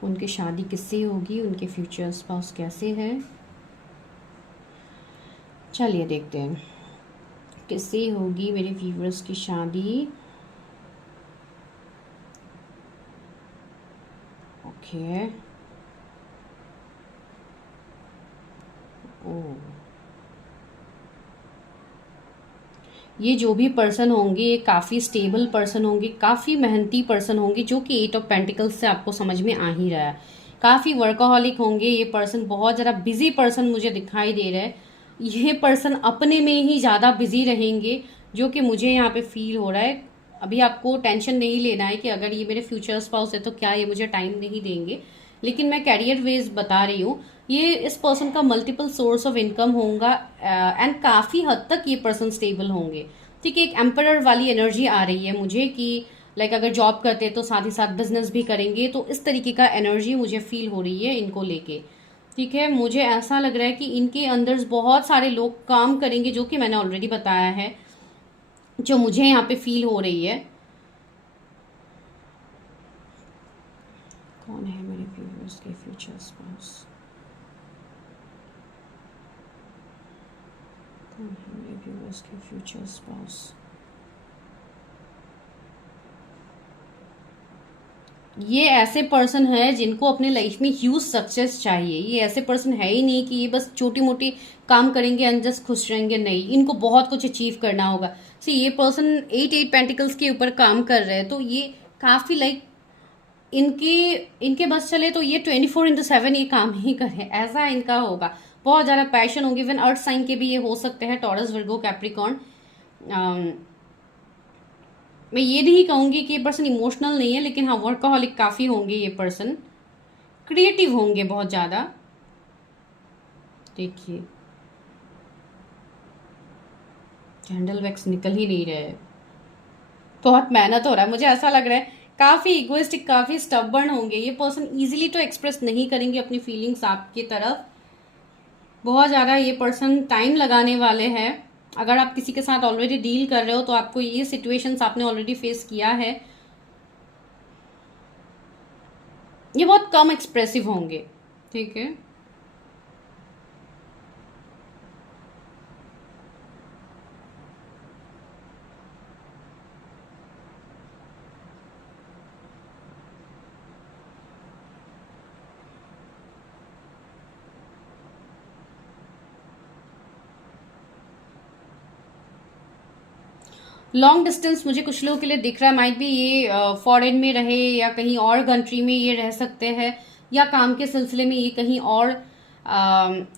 उनकी शादी किससे होगी, उनके फ्यूचर स्पाउस कैसे हैं, चलिए देखते हैं किससे होगी मेरे व्यूवर्स की शादी। ओके ओ, ये जो भी पर्सन होंगे ये काफ़ी स्टेबल पर्सन होंगे, काफ़ी मेहनती पर्सन होंगे, जो कि 8 ऑफ पेंटिकल्स से आपको समझ में आ ही रहा है। काफ़ी वर्कोहॉलिक होंगे ये पर्सन, बहुत ज़्यादा बिजी पर्सन मुझे दिखाई दे रहा है। ये पर्सन अपने में ही ज़्यादा बिजी रहेंगे, जो कि मुझे यहाँ पे फील हो रहा है। अभी आपको टेंशन नहीं लेना है कि अगर ये मेरे फ्यूचर स्पाउस है तो क्या ये मुझे टाइम नहीं देंगे, लेकिन मैं कैरियर वेज बता रही हूँ। ये इस पर्सन का मल्टीपल सोर्स ऑफ इनकम होगा एंड काफ़ी हद तक ये पर्सन स्टेबल होंगे। ठीक है, एक एम्परर वाली एनर्जी आ रही है मुझे कि लाइक अगर जॉब करते हैं तो साथ ही साथ बिजनेस भी करेंगे, तो इस तरीके का एनर्जी मुझे फील हो रही है इनको लेके। ठीक है, मुझे ऐसा लग रहा है कि इनके अंदर बहुत सारे लोग काम करेंगे, जो कि मैंने ऑलरेडी बताया है, जो मुझे यहाँ पे फील हो रही है। कौन है मेरे व्यूअर्स के फ्यूचर स्पाउस, कौन है मेरे व्यूअर्स के फ्यूचर स्पाउस। ये ऐसे पर्सन है जिनको अपने लाइफ में ह्यूज सक्सेस चाहिए। ये ऐसे पर्सन है ही नहीं कि ये बस छोटी मोटी काम करेंगे एंड जस्ट खुश रहेंगे, नहीं, इनको बहुत कुछ अचीव करना होगा। सी ये पर्सन 8 पेंटिकल्स के ऊपर काम कर रहे हैं, तो ये काफ़ी लाइक इनके इनके बस चले तो ये 24/7 ये काम ही करे, ऐसा इनका होगा। बहुत ज़्यादा पैशन होगी। इवन अर्थ साइन के भी ये हो सकते हैं, टॉरस, वर्गो, कैप्रिकॉर्न। मैं ये नहीं कहूंगी कि ये पर्सन इमोशनल नहीं है, लेकिन हाँ वर्कaholic काफ़ी होंगे ये पर्सन, क्रिएटिव होंगे बहुत ज़्यादा। देखिए कैंडल वैक्स निकल ही नहीं रहे, बहुत मेहनत हो रहा है, मुझे ऐसा लग रहा है। काफ़ी इगोइस्टिक, काफ़ी स्टबर्न होंगे ये पर्सन, इजीली तो एक्सप्रेस नहीं करेंगे अपनी फीलिंग्स आपकी तरफ। बहुत ज़्यादा ये पर्सन टाइम लगाने वाले हैं। अगर आप किसी के साथ ऑलरेडी डील कर रहे हो तो आपको ये सिचुएशंस आपने ऑलरेडी फेस किया है। ये बहुत कम एक्सप्रेसिव होंगे। ठीक है, लॉन्ग डिस्टेंस मुझे कुछ लोगों के लिए दिख रहा है। माइट भी ये फॉरेन में रहे या कहीं और कंट्री में ये रह सकते हैं, या काम के सिलसिले में ये कहीं और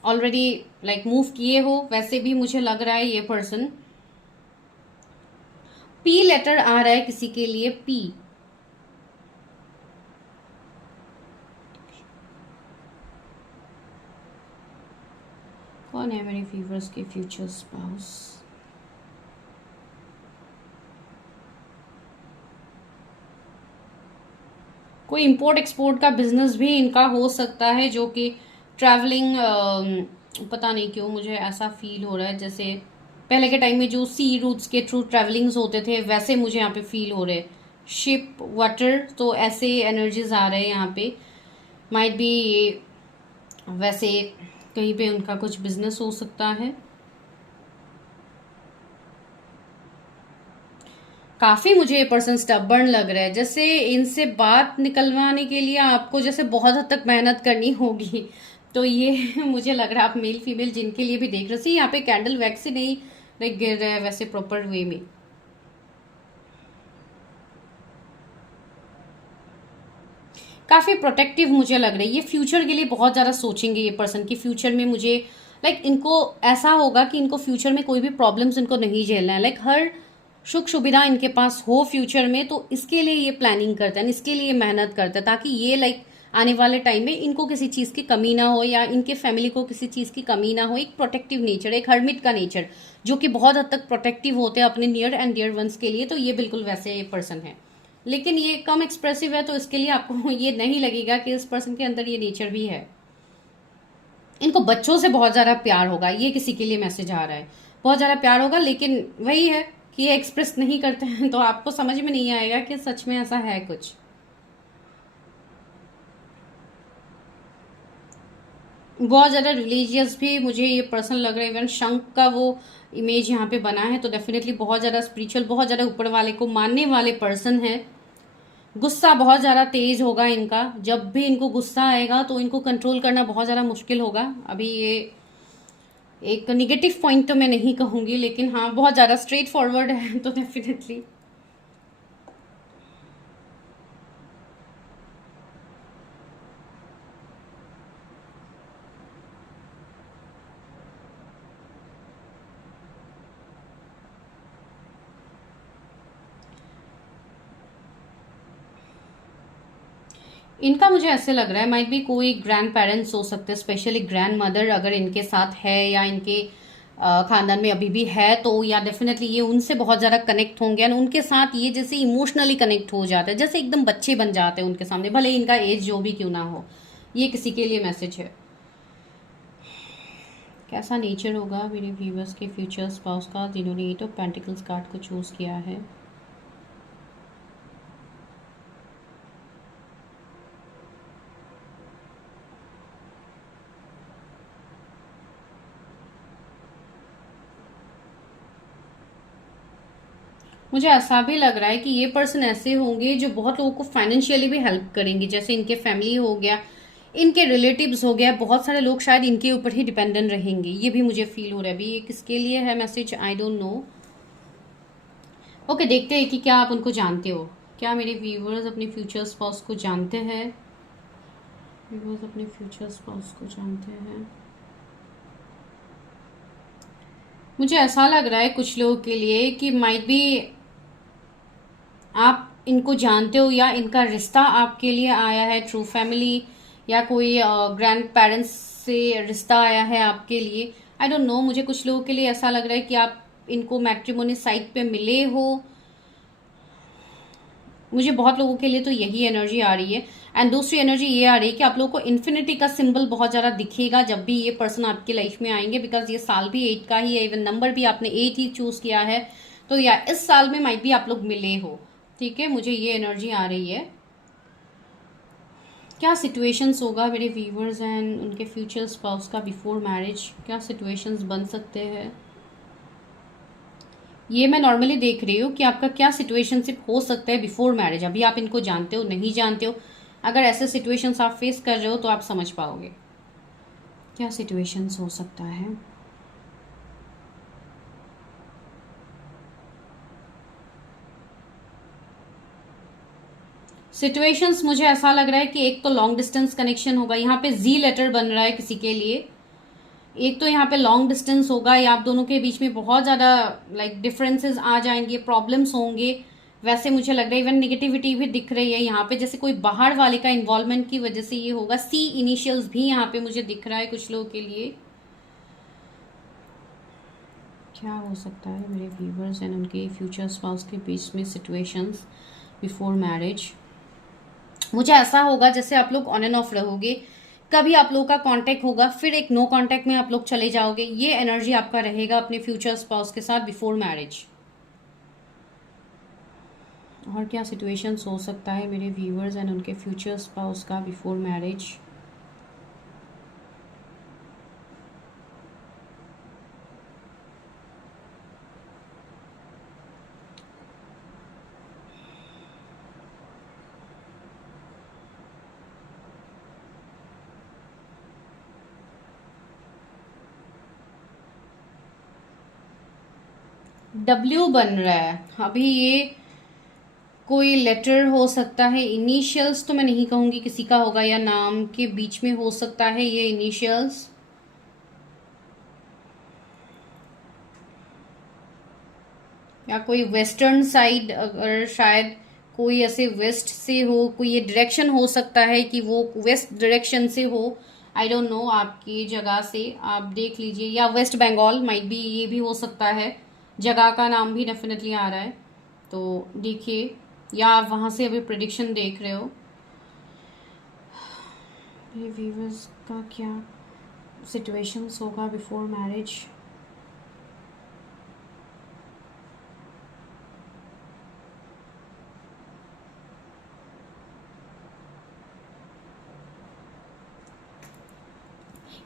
ऑलरेडी लाइक मूव किए हो, वैसे भी मुझे लग रहा है ये पर्सन। पी लेटर आ रहा है किसी के लिए, पी। कौन है मेरे व्यूअर्स के फ्यूचर स्पाउस? कोई इंपोर्ट एक्सपोर्ट का बिजनेस भी इनका हो सकता है, जो कि ट्रैवलिंग, पता नहीं क्यों मुझे ऐसा फील हो रहा है जैसे पहले के टाइम में जो सी रूट्स के थ्रू ट्रैवलिंग्स होते थे, वैसे मुझे यहाँ पे फील हो रहे हैं। शिप, वाटर, तो ऐसे एनर्जीज आ रहे हैं यहाँ पे। माइट बी वैसे कहीं पे उनका कुछ बिजनेस हो सकता है। काफी मुझे ये पर्सन स्टबर्न लग रहा है, जैसे इनसे बात निकलवाने के लिए आपको जैसे बहुत हद तक मेहनत करनी होगी। तो ये मुझे लग रहा है आप मेल फीमेल जिनके लिए भी देख रहे थे, यहाँ पे कैंडल वैक्स ही नहीं लाइक गिर रहा है वैसे प्रॉपर वे में। काफी प्रोटेक्टिव मुझे लग रही है, ये फ्यूचर के लिए बहुत ज्यादा सोचेंगे ये पर्सन की फ्यूचर में। मुझे लाइक इनको ऐसा होगा कि इनको फ्यूचर में कोई भी प्रॉब्लम्स इनको नहीं झेलना है, लाइक हर सुख सुविधा इनके पास हो फ्यूचर में, तो इसके लिए ये प्लानिंग करते हैं, इसके लिए मेहनत करते हैं, ताकि ये लाइक आने वाले टाइम में इनको किसी चीज की कमी ना हो या इनके फैमिली को किसी चीज की कमी ना हो। एक प्रोटेक्टिव नेचर, एक हर्मिट का नेचर, जो कि बहुत हद तक प्रोटेक्टिव होते हैं अपने नियर एंड डियर वंस के लिए, तो ये बिल्कुल वैसे पर्सन है। लेकिन ये कम एक्सप्रेसिव है, तो इसके लिए आपको ये नहीं लगेगा कि इस पर्सन के अंदर ये नेचर भी है। इनको बच्चों से बहुत ज्यादा प्यार होगा, ये किसी के लिए मैसेज आ रहा है, बहुत ज्यादा प्यार होगा। लेकिन वही है कि ये एक्सप्रेस नहीं करते हैं, तो आपको समझ में नहीं आएगा कि सच में ऐसा है कुछ। बहुत ज्यादा रिलीजियस भी मुझे ये पर्सन लग रहा है, इवन शंख का वो इमेज यहाँ पे बना है, तो डेफिनेटली बहुत ज्यादा स्पिरिचुअल, बहुत ज्यादा ऊपर वाले को मानने वाले पर्सन है। गुस्सा बहुत ज्यादा तेज होगा इनका, जब भी इनको गुस्सा आएगा तो इनको कंट्रोल करना बहुत ज्यादा मुश्किल होगा। अभी ये एक निगेटिव पॉइंट तो मैं नहीं कहूंगी, लेकिन हाँ बहुत ज्यादा स्ट्रेट फॉरवर्ड है, तो डेफिनेटली इनका मुझे ऐसे लग रहा है माइट भी कोई ग्रैंड पेरेंट्स हो सकते हैं, स्पेशली ग्रैंड मदर अगर इनके साथ है या इनके खानदान में अभी भी है, तो या डेफिनेटली ये उनसे बहुत ज़्यादा कनेक्ट होंगे और उनके साथ ये जैसे इमोशनली कनेक्ट हो जाते हैं, जैसे एकदम बच्चे बन जाते हैं उनके सामने, भले इनका एज जो भी क्यों ना हो। ये किसी के लिए मैसेज है। कैसा नेचर होगा मेरे व्यूवर्स के फ्यूचर स्पाउस का, जिन्होंने 8 ऑफ पेंटिकल्स कार्ड को चूज किया है। मुझे ऐसा भी लग रहा है कि ये पर्सन ऐसे होंगे जो बहुत लोगों को फाइनेंशियली भी हेल्प करेंगे, जैसे इनके फैमिली हो गया, इनके रिलेटिव्स हो गया, बहुत सारे लोग शायद इनके ऊपर ही डिपेंडेंट रहेंगे, ये भी मुझे फील हो रहा है। अभी ये किसके लिए है message, I don't know. Okay, देखते हैं कि क्या आप उनको जानते हो। क्या मेरे व्यूवर्स अपने फ्यूचर स्पाउस को जानते हैं? व्यूवर्स अपने फ्यूचर स्पाउस को जानते हैं। मुझे ऐसा लग रहा है कुछ लोगों के लिए कि माइट भी आप इनको जानते हो या इनका रिश्ता आपके लिए आया है थ्रू फैमिली, या कोई ग्रैंड पेरेंट्स से रिश्ता आया है आपके लिए। आई डोंट नो, मुझे कुछ लोगों के लिए ऐसा लग रहा है कि आप इनको मैट्रिमोनी साइट पे मिले हो। मुझे बहुत लोगों के लिए तो यही एनर्जी आ रही है। एंड दूसरी एनर्जी ये आ रही है कि आप लोगों को इन्फिनिटी का सिंबल बहुत ज्यादा दिखेगा जब भी ये पर्सन आपकी लाइफ में आएंगे, बिकॉज ये साल भी 8 का ही है, इवन नंबर भी आपने 8 ही चूज किया है, तो या इस साल में माइट भी आप लोग मिले हो। ठीक है, मुझे ये एनर्जी आ रही है। क्या सिचुएशंस होगा मेरे व्यूवर्स एंड उनके फ्यूचर स्पाउस का बिफोर मैरिज, क्या सिचुएशंस बन सकते हैं? ये मैं नॉर्मली देख रही हूँ कि आपका क्या सिचुएशनशिप हो सकता है बिफोर मैरिज। अभी आप इनको जानते हो नहीं जानते हो, अगर ऐसे सिचुएशंस आप फेस कर रहे हो तो आप समझ पाओगे क्या सिचुएशंस हो सकता है। सिचुएशंस मुझे ऐसा लग रहा है कि एक तो लॉन्ग डिस्टेंस कनेक्शन होगा, यहाँ पे जी लेटर बन रहा है किसी के लिए। एक तो यहाँ पे लॉन्ग डिस्टेंस होगा या आप दोनों के बीच में बहुत ज़्यादा लाइक डिफरेंसेस आ जाएंगे, प्रॉब्लम्स होंगे। वैसे मुझे लग रहा है इवन निगेटिविटी भी दिख रही है यहाँ पे, जैसे कोई बाहर वाले का इन्वॉल्वमेंट की वजह से ये होगा। सी इनिशियल्स भी यहाँ पे मुझे दिख रहा है कुछ लोगों के लिए। क्या हो सकता है मेरे व्यूवर्स एंड उनके फ्यूचर स्पाउस के बीच में सिचुएशंस बिफोर मैरिज? मुझे ऐसा होगा जैसे आप लोग ऑन एंड ऑफ रहोगे, कभी आप लोगों का कांटेक्ट होगा, फिर एक नो कांटेक्ट में आप लोग चले जाओगे। ये एनर्जी आपका रहेगा अपने फ्यूचर स्पाउस के साथ बिफोर मैरिज। और क्या सिचुएशंस हो सकता है मेरे व्यूवर्स एंड उनके फ्यूचर स्पाउस का बिफोर मैरिज? डब्ल्यू बन रहा है अभी। ये कोई लेटर हो सकता है, इनिशियल्स तो मैं नहीं कहूंगी किसी का होगा, या नाम के बीच में हो सकता है ये इनिशियल्स। या कोई वेस्टर्न साइड, अगर शायद कोई ऐसे वेस्ट से हो, कोई ये डायरेक्शन हो सकता है कि वो वेस्ट डायरेक्शन से हो। आई डोंट नो, आपकी जगह से आप देख लीजिए, या वेस्ट बंगाल माइट बी, ये भी हो सकता है। जगह का नाम भी डेफिनेटली आ रहा है, तो देखिए, या आप वहाँ से अभी प्रिडिक्शन देख रहे हो। ये व्यूवर्स का क्या सिचुएशंस होगा बिफोर मैरिज?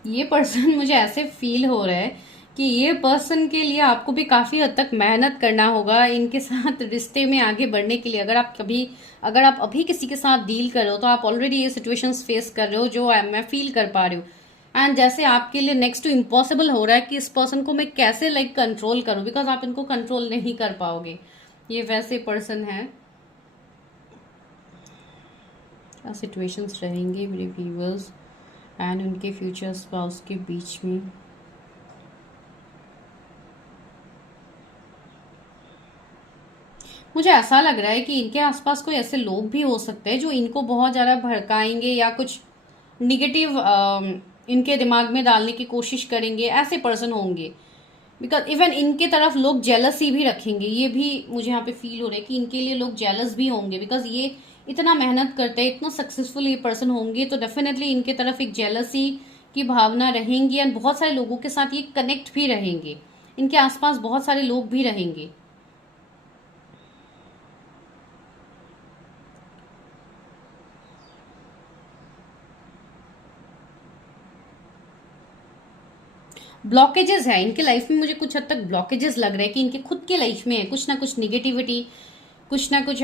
ये पर्सन मुझे ऐसे फील हो रहा है कि ये पर्सन के लिए आपको भी काफी हद तक मेहनत करना होगा इनके साथ रिश्ते में आगे बढ़ने के लिए। अगर आप अभी किसी के साथ डील कर रहे हो तो आप ऑलरेडी ये सिचुएशंस फेस कर रहे हो, जो मैं फील कर पा रही हूँ। एंड जैसे आपके लिए नेक्स्ट टू इम्पॉसिबल हो रहा है कि इस पर्सन को मैं कैसे लाइक कंट्रोल करूं, बिकॉज आप इनको कंट्रोल नहीं कर पाओगे। ये वैसे पर्सन है। क्या सिचुएशंस रहेंगे मेरे व्यूवर्स एंड उनके फ्यूचर स्पाउस के बीच में? मुझे ऐसा लग रहा है कि इनके आसपास कोई ऐसे लोग भी हो सकते हैं जो इनको बहुत ज़्यादा भड़काएंगे या कुछ निगेटिव इनके दिमाग में डालने की कोशिश करेंगे। ऐसे पर्सन होंगे, बिकॉज इवन इनके तरफ लोग जेलसी भी रखेंगे। ये भी मुझे यहाँ पे फील हो रहा है कि इनके लिए लोग जेलस भी होंगे, बिकॉज ये इतना मेहनत करते हैं, इतना सक्सेसफुल ये पर्सन होंगे, तो डेफिनेटली इनके तरफ एक जेलसी की भावना रहेंगी। एंड बहुत सारे लोगों के साथ ये कनेक्ट भी रहेंगे, इनके आसपास बहुत सारे लोग भी रहेंगे। ब्लॉकेजेस है इनके लाइफ में, मुझे कुछ हद तक ब्लॉकेजेस लग रहे हैं कि इनके खुद के लाइफ में है कुछ ना कुछ निगेटिविटी, कुछ ना कुछ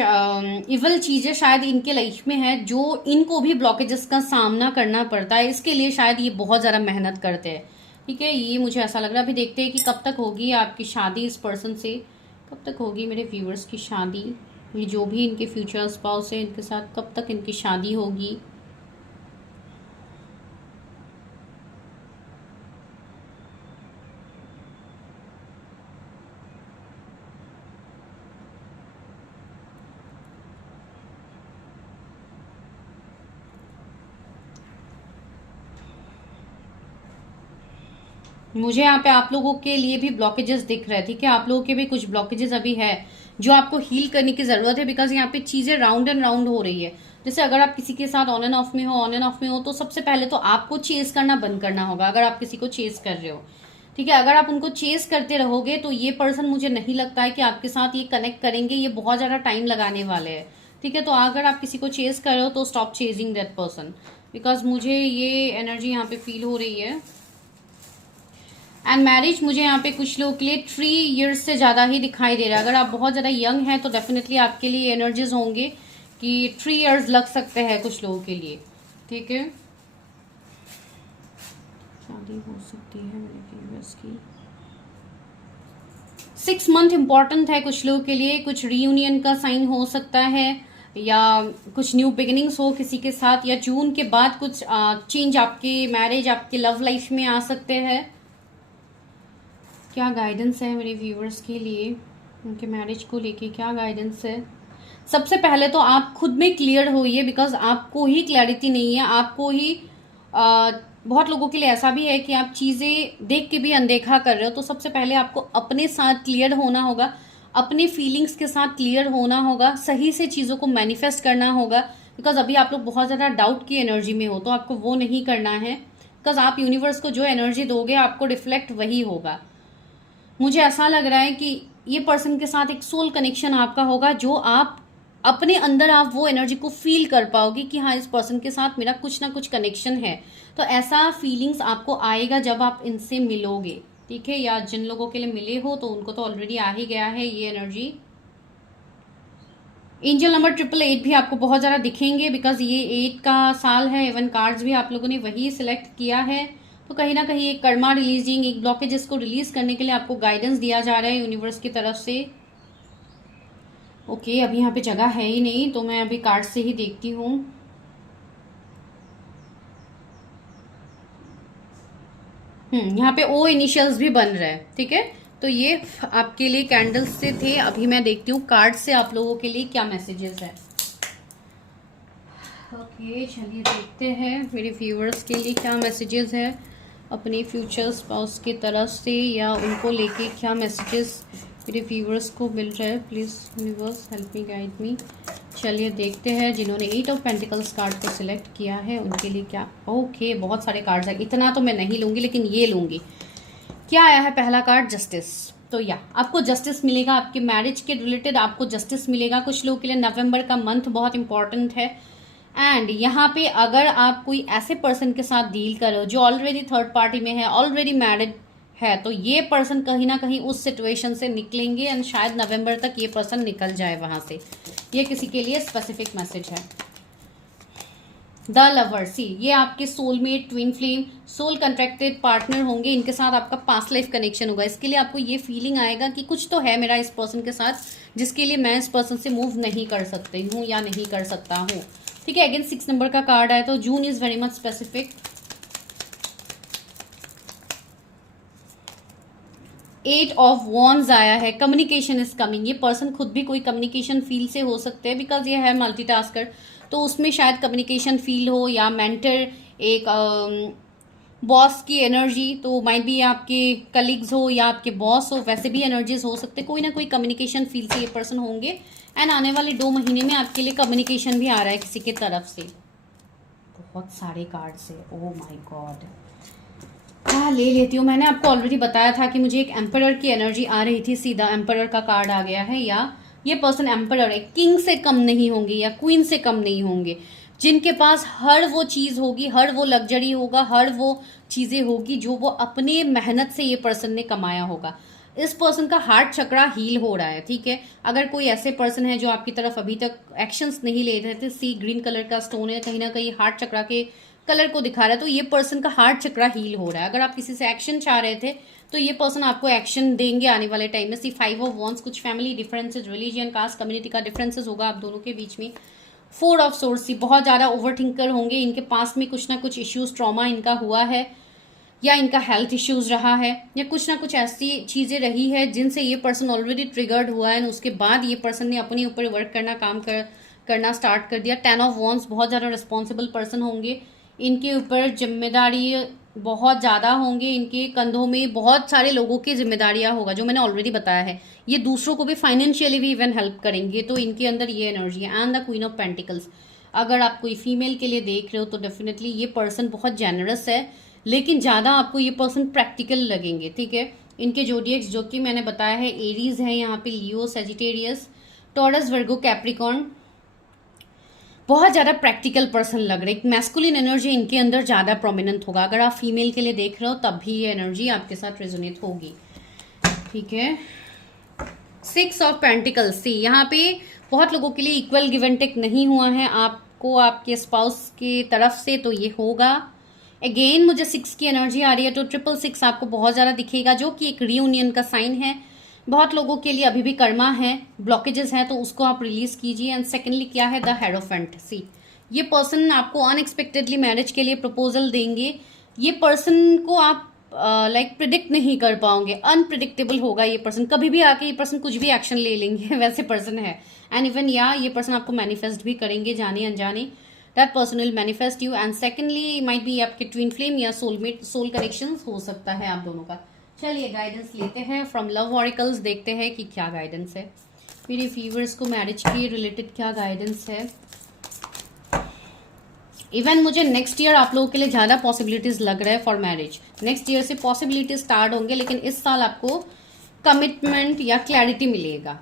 इवल चीजें शायद इनके लाइफ में है, जो इनको भी ब्लॉकेजेस का सामना करना पड़ता है। इसके लिए शायद ये बहुत ज्यादा मेहनत करते हैं। ठीक है, ये मुझे ऐसा लग रहा है। अभी देखते हैं कि कब तक होगी आपकी शादी इस पर्सन से, कब तक होगी मेरे व्यूवर्स की शादी। ये जो भी इनके फ्यूचर स्पाउस है इनके साथ कब तक इनकी शादी होगी। मुझे यहाँ पे आप लोगों के लिए भी ब्लॉकेजेस दिख रहे हैं। ठीक है, आप लोगों के भी कुछ ब्लॉकेजेस अभी है जो आपको हील करने की जरूरत है, बिकॉज यहाँ पे चीजें राउंड एंड राउंड हो रही है। जैसे अगर आप किसी के साथ ऑन एंड ऑफ में हो तो सबसे पहले तो आपको चेस करना बंद करना होगा। अगर आप किसी को चेस कर रहे हो, ठीक है, अगर आप उनको चेस करते रहोगे तो ये पर्सन मुझे नहीं लगता है कि आपके साथ ये कनेक्ट करेंगे, ये बहुत ज्यादा टाइम लगाने वाले हैं। ठीक है, तो अगर आप किसी को चेस कर रहे हो तो stop chasing that person, because मुझे ये एनर्जी यहाँ पे फील हो रही है। एंड मैरिज मुझे यहाँ पे कुछ लोगों के लिए 3 इयर्स से ज़्यादा ही दिखाई दे रहा है। अगर आप बहुत ज़्यादा यंग हैं तो डेफिनेटली आपके लिए एनर्जीज होंगे कि 3 इयर्स लग सकते हैं कुछ लोगों के लिए। ठीक है, शादी हो सकती है मेरे व्यूअर्स की। 6 मंथ इम्पॉर्टेंट है कुछ लोगों के लिए, कुछ रीयूनियन का साइन हो सकता है, या कुछ न्यू बिगिनिंग्स हो किसी के साथ, या जून के बाद कुछ चेंज आपके मैरिज आपके लव लाइफ में आ सकते हैं। क्या गाइडेंस है मेरे व्यूअर्स के लिए, उनके मैरिज को लेके क्या गाइडेंस है। सबसे पहले तो आप खुद में क्लियर होइए, बिकॉज आपको ही क्लैरिटी नहीं है, आपको ही बहुत लोगों के लिए ऐसा भी है कि आप चीज़ें देख के भी अनदेखा कर रहे हो। तो सबसे पहले आपको अपने साथ क्लियर होना होगा, अपने फीलिंग्स के साथ क्लियर होना होगा, सही से चीज़ों को मैनिफेस्ट करना होगा। बिकॉज अभी आप लोग बहुत ज़्यादा डाउट की एनर्जी में हो, तो आपको वो नहीं करना है। बिकॉज आप यूनिवर्स को जो एनर्जी दोगे आपको रिफ्लेक्ट वही होगा। मुझे ऐसा लग रहा है कि ये पर्सन के साथ एक सोल कनेक्शन आपका होगा, जो आप अपने अंदर आप वो एनर्जी को फील कर पाओगे कि हाँ, इस पर्सन के साथ मेरा कुछ ना कुछ कनेक्शन है। तो ऐसा फीलिंग्स आपको आएगा जब आप इनसे मिलोगे, ठीक है। या जिन लोगों के लिए मिले हो तो उनको तो ऑलरेडी आ ही गया है ये एनर्जी। एंजल नंबर 888 भी आपको बहुत ज़्यादा दिखेंगे, बिकॉज ये 8 का साल है। इवन कार्ड्स भी आप लोगों ने वही सिलेक्ट किया है। तो कहीं ना कहीं एक कर्मा रिलीजिंग, एक ब्लॉकेजेस को रिलीज करने के लिए आपको गाइडेंस दिया जा रहा है यूनिवर्स की तरफ से। ओके, अभी यहाँ पे जगह है ही नहीं, तो मैं अभी कार्ड से ही देखती हूँ। यहाँ पे ओ इनिशियल्स भी बन रहा है, ठीक है। तो ये आपके लिए कैंडल्स से थे। अभी मैं देखती हूँ कार्ड से आप लोगों के लिए क्या मैसेजेस है। ओके, चलिए देखते हैं मेरे व्यूअर्स के लिए क्या मैसेजेस है अपने फ्यूचर स्पाउस की तरफ से, या उनको लेके क्या मैसेजेस मेरे व्यूअर्स को मिल रहा है। Please universe help me, guide मी। चलिए देखते हैं जिन्होंने 8 ऑफ पेंटिकल्स कार्ड को सिलेक्ट किया है उनके लिए क्या। ओके, बहुत सारे कार्ड्स हैं, इतना तो मैं नहीं लूँगी लेकिन ये लूँगी। क्या आया है पहला कार्ड? जस्टिस। तो या आपको जस्टिस मिलेगा, आपके मैरिज के रिलेटेड आपको जस्टिस मिलेगा। कुछ लोगों के लिए नवंबर का मंथ बहुत इंपॉर्टेंट है। एंड यहाँ पे अगर आप कोई ऐसे पर्सन के साथ डील करो जो ऑलरेडी थर्ड पार्टी में है, ऑलरेडी मैरिड है, तो ये पर्सन कहीं ना कहीं उस सिचुएशन से निकलेंगे एंड शायद नवंबर तक ये पर्सन निकल जाए वहां से। ये किसी के लिए स्पेसिफिक मैसेज है। द लवर, सी ये आपके soulmate, twin flame, soul contracted partner होंगे। इनके साथ आपका पास्ट लाइफ कनेक्शन होगा। इसके लिए आपको ये फीलिंग आएगा कि कुछ तो है मेरा इस पर्सन के साथ, जिसके लिए मैं इस पर्सन से मूव नहीं कर सकती हूँ या नहीं कर सकता हूँ, ठीक है। अगेन 6 नंबर का कार्ड आया, तो June is very much specific. 8 of wands आया है, कम्युनिकेशन इज कमिंग। ये पर्सन खुद भी कोई कम्युनिकेशन फील से हो सकते हैं, बिकॉज ये है मल्टीटास्कर, तो उसमें शायद कम्युनिकेशन फील हो, या मेंटर, एक बॉस की एनर्जी, तो माइट भी आपके कलीग्स हो या आपके बॉस हो, वैसे भी एनर्जीज हो सकते। कोई ना कोई कम्युनिकेशन फील से ये पर्सन होंगे। एंड आने वाले 2 महीने में आपके लिए कम्युनिकेशन भी आ रहा है किसी की तरफ से। बहुत सारे कार्ड्स है, ओह माय गॉड। हाँ, ले लेती हूँ। मैंने आपको ऑलरेडी बताया था कि मुझे एक एम्परर की एनर्जी आ रही थी, सीधा एम्परर का कार्ड आ गया है। या ये पर्सन एम्परर है, किंग से कम नहीं होंगे या क्वीन से कम नहीं होंगे, जिनके पास हर वो चीज होगी, हर वो लग्जरी होगा, हर वो चीजें होगी जो वो अपने मेहनत से ये पर्सन ने कमाया होगा। इस पर्सन का हार्ट चक्रा हील हो रहा है, ठीक है। अगर कोई ऐसे पर्सन है जो आपकी तरफ अभी तक एक्शंस नहीं ले रहे थे, सी ग्रीन कलर का स्टोन है, कहीं ना कहीं हार्ट चक्रा के कलर को दिखा रहा है, तो ये पर्सन का हार्ट चक्रा हील हो रहा है। अगर आप किसी से एक्शन चाह रहे थे तो ये पर्सन आपको एक्शन देंगे आने वाले टाइम में। सी 5 ऑफ वॉन्ड्स, कुछ family differences, religion, caste, community का डिफरेंसेस होगा आप दोनों के बीच में। 4 ऑफ सोर्स, सी बहुत ज्यादा ओवर थिंकर होंगे। इनके पास में कुछ ना कुछ इश्यूज, ट्रॉमा इनका हुआ है, या इनका हेल्थ इश्यूज रहा है, या कुछ ना कुछ ऐसी चीजें रही है जिनसे ये पर्सन ऑलरेडी ट्रिगर्ड हुआ है। उसके बाद ये पर्सन ने अपने ऊपर वर्क करना, करना स्टार्ट कर दिया। 10 ऑफ वॉन्ड्स, बहुत ज्यादा रिस्पॉन्सिबल पर्सन होंगे। इनके ऊपर जिम्मेदारी बहुत ज़्यादा होंगे, इनके कंधों में बहुत सारे लोगों की जिम्मेदारियां होगा, जो मैंने ऑलरेडी बताया है। ये दूसरों को भी फाइनेंशियली भी इवन हेल्प करेंगे, तो इनके अंदर ये एनर्जी है। And the queen of pentacles, अगर आप कोई फीमेल के लिए देख रहे हो तो डेफिनेटली ये पर्सन बहुत जेनरस है, लेकिन ज़्यादा आपको ये पर्सन प्रैक्टिकल लगेंगे, ठीक है। इनके जोडियक्स जो कि मैंने बताया है, एरीज है यहाँ पे, लियो, सेजिटेरियस, टॉरस, वर्गो, कैप्रिकॉर्न। बहुत ज़्यादा प्रैक्टिकल पर्सन लग रहे, एक मैस्कुलिन एनर्जी इनके अंदर ज़्यादा प्रोमिनेंट होगा। अगर आप फीमेल के लिए देख रहे हो तब भी ये एनर्जी आपके साथ रेजोनेट होगी, ठीक है। 6 ऑफ पेंटिकल्स, सी यहाँ पे बहुत लोगों के लिए इक्वल गिव एंड टेक नहीं हुआ है आपको आपके स्पाउस की तरफ से, तो ये होगा। अगेन मुझे 6 की एनर्जी आ रही है, तो 666 आपको बहुत ज़्यादा दिखेगा, जो कि एक रीयूनियन का साइन है। बहुत लोगों के लिए अभी भी कर्मा है, ब्लॉकेजेस हैं, तो उसको आप रिलीज कीजिए। एंड सेकेंडली क्या है, द हेरोफेंट, सी ये पर्सन आपको अनएक्सपेक्टेडली मैरिज के लिए प्रपोजल देंगे। ये पर्सन को आप लाइक प्रिडिक्ट नहीं कर पाओगे, अनप्रिडिक्टेबल होगा ये पर्सन, कभी भी आके ये पर्सन कुछ भी एक्शन ले लेंगे वैसे पर्सन है। एंड इवन या ये पर्सन आपको मैनिफेस्ट भी करेंगे जाने अनजाने, that person will manifest you. And secondly might be आपके ट्विन फ्लेम या सोलमेट, सोल कनेक्शन हो सकता है आप दोनों का। चलिए गाइडेंस लेते हैं फ्रॉम लव ऑरिकल्स, देखते हैं कि क्या गाइडेंस है मेरे व्यूअर्स को, मैरिज के रिलेटेड क्या गाइडेंस है। इवन मुझे नेक्स्ट ईयर आप लोगों के लिए ज़्यादा पॉसिबिलिटीज लग रहा है फॉर मैरिज। नेक्स्ट ईयर से पॉसिबिलिटीज स्टार्ट होंगे, लेकिन इस साल आपको कमिटमेंट या क्लैरिटी मिलेगा।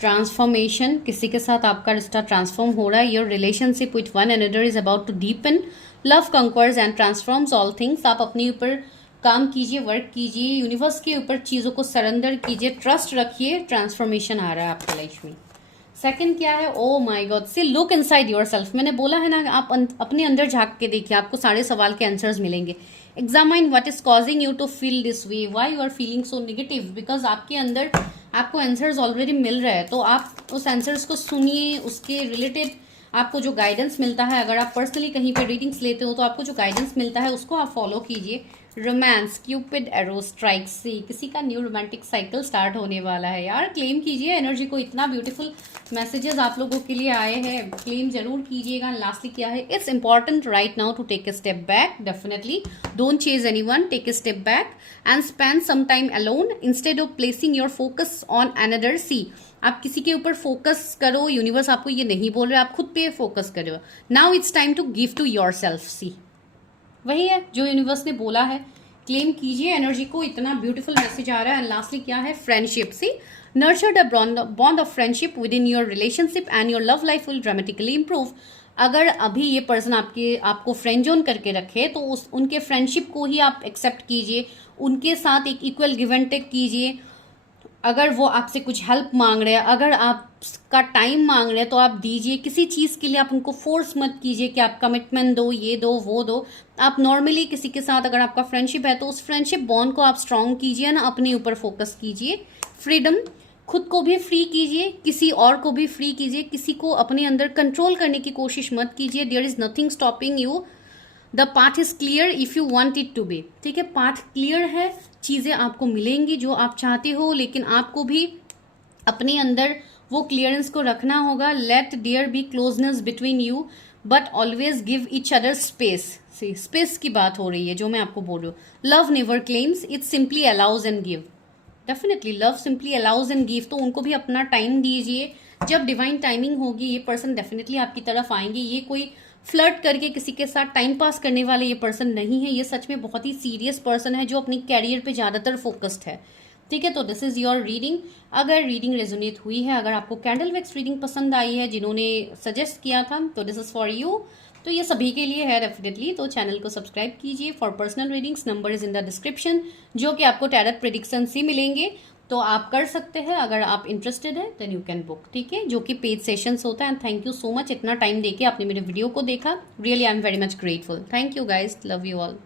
ट्रांसफॉर्मेशन, किसी के साथ आपका रिश्ता ट्रांसफॉर्म हो रहा है। Your relationship with one another is about to deepen, love conquers and transforms all things. आप अपने ऊपर काम कीजिए, वर्क कीजिए, यूनिवर्स के ऊपर चीज़ों को सरेंडर कीजिए, ट्रस्ट रखिए, ट्रांसफॉर्मेशन आ रहा है आपकी लाइफ में। सेकंड क्या है, oh my god, see look inside yourself. मैंने बोला है ना, आप अपने अंदर झांक के देखिए, आपको सारे सवाल के आंसर्स मिलेंगे। Examine what is causing you to feel this way, why you are feeling so negative, because आपके अंदर आपको आंसर्स ऑलरेडी मिल रहे हैं। तो आप उस आंसर्स को सुनिए, उसके रिलेटेड आपको जो गाइडेंस मिलता है, अगर आप पर्सनली कहीं पे रीडिंग्स लेते हो तो आपको जो गाइडेंस मिलता है उसको आप फॉलो कीजिए। रोमांस, क्यूपिड एरो स्ट्राइक से किसी का न्यू रोमांटिक साइकिल स्टार्ट होने वाला है। यार क्लेम कीजिए एनर्जी को, इतना ब्यूटीफुल मैसेजेस आप लोगों के लिए आए हैं, क्लेम जरूर कीजिएगा। लास्टली क्या है, it's important right now to take a step back, definitely don't chase anyone, take a step back and spend some time alone instead of placing your focus on another. See, आप किसी के ऊपर focus करो, universe आपको ये नहीं बोल रहे, आप खुद पे फोकस करो। Now it's time to give to yourself. See, वही है जो यूनिवर्स ने बोला है, क्लेम कीजिए एनर्जी को, इतना ब्यूटीफुल मैसेज आ रहा है। एंड लास्टली क्या है, friendship. See, nurture the bond of friendship within your relationship and your love life will dramatically improve. अगर अभी ये पर्सन आपको फ्रेंड जोन करके रखे तो उनके फ्रेंडशिप को ही आप एक्सेप्ट कीजिए, उनके साथ एक इक्वल गिव एंड टेक कीजिए। अगर वो आपसे कुछ हेल्प मांग रहे हैं, अगर आपका टाइम मांग रहे हैं तो आप दीजिए। किसी चीज़ के लिए आप उनको फोर्स मत कीजिए कि आप कमिटमेंट दो, ये दो, वो दो। आप नॉर्मली किसी के साथ अगर आपका फ्रेंडशिप है तो उस फ्रेंडशिप बॉन्ड को आप स्ट्रांग कीजिए ना, अपने ऊपर फोकस कीजिए। फ्रीडम, खुद को भी फ्री कीजिए, किसी और को भी फ्री कीजिए, किसी को अपने अंदर कंट्रोल करने की कोशिश मत कीजिए। There is nothing stopping you, the path is clear if you want it to be. ठीक है, पाथ क्लियर है, चीज़ें आपको मिलेंगी जो आप चाहते हो, लेकिन आपको भी अपने अंदर वो क्लियरेंस को रखना होगा। Let there be closeness between you but always give each other space. See, space की बात हो रही है जो मैं आपको बोल रही हूँ। Love never claims, it simply allows and give. Definitely love simply allows and give, तो उनको भी अपना टाइम दीजिए। जब डिवाइन टाइमिंग होगी ये पर्सन डेफिनेटली आपकी तरफ आएंगे। ये कोई फ्लर्ट करके किसी के साथ टाइम पास करने वाले ये पर्सन नहीं है, ये सच में बहुत ही सीरियस पर्सन है जो अपनी कैरियर पे ज़्यादातर फोकस्ड है। ठीक है, तो दिस इज़ योर रीडिंग। अगर रीडिंग रेजोनेट हुई है, अगर आपको कैंडल वैक्स रीडिंग पसंद आई है जिन्होंने सजेस्ट किया था, तो दिस इज़ फॉर यू। तो ये सभी के लिए है डेफिनेटली, तो चैनल को सब्सक्राइब कीजिए for personal readings. Number is in the description, जो कि आपको टैरट प्रेडिक्शन से मिलेंगे, तो आप कर सकते हैं अगर आप इंटरेस्टेड है, देन यू कैन बुक। ठीक है, जो कि पेड सेशंस होता है। And thank you so much, इतना टाइम देके आपने मेरे वीडियो को देखा। Really I am very much grateful. Thank you guys, love you all.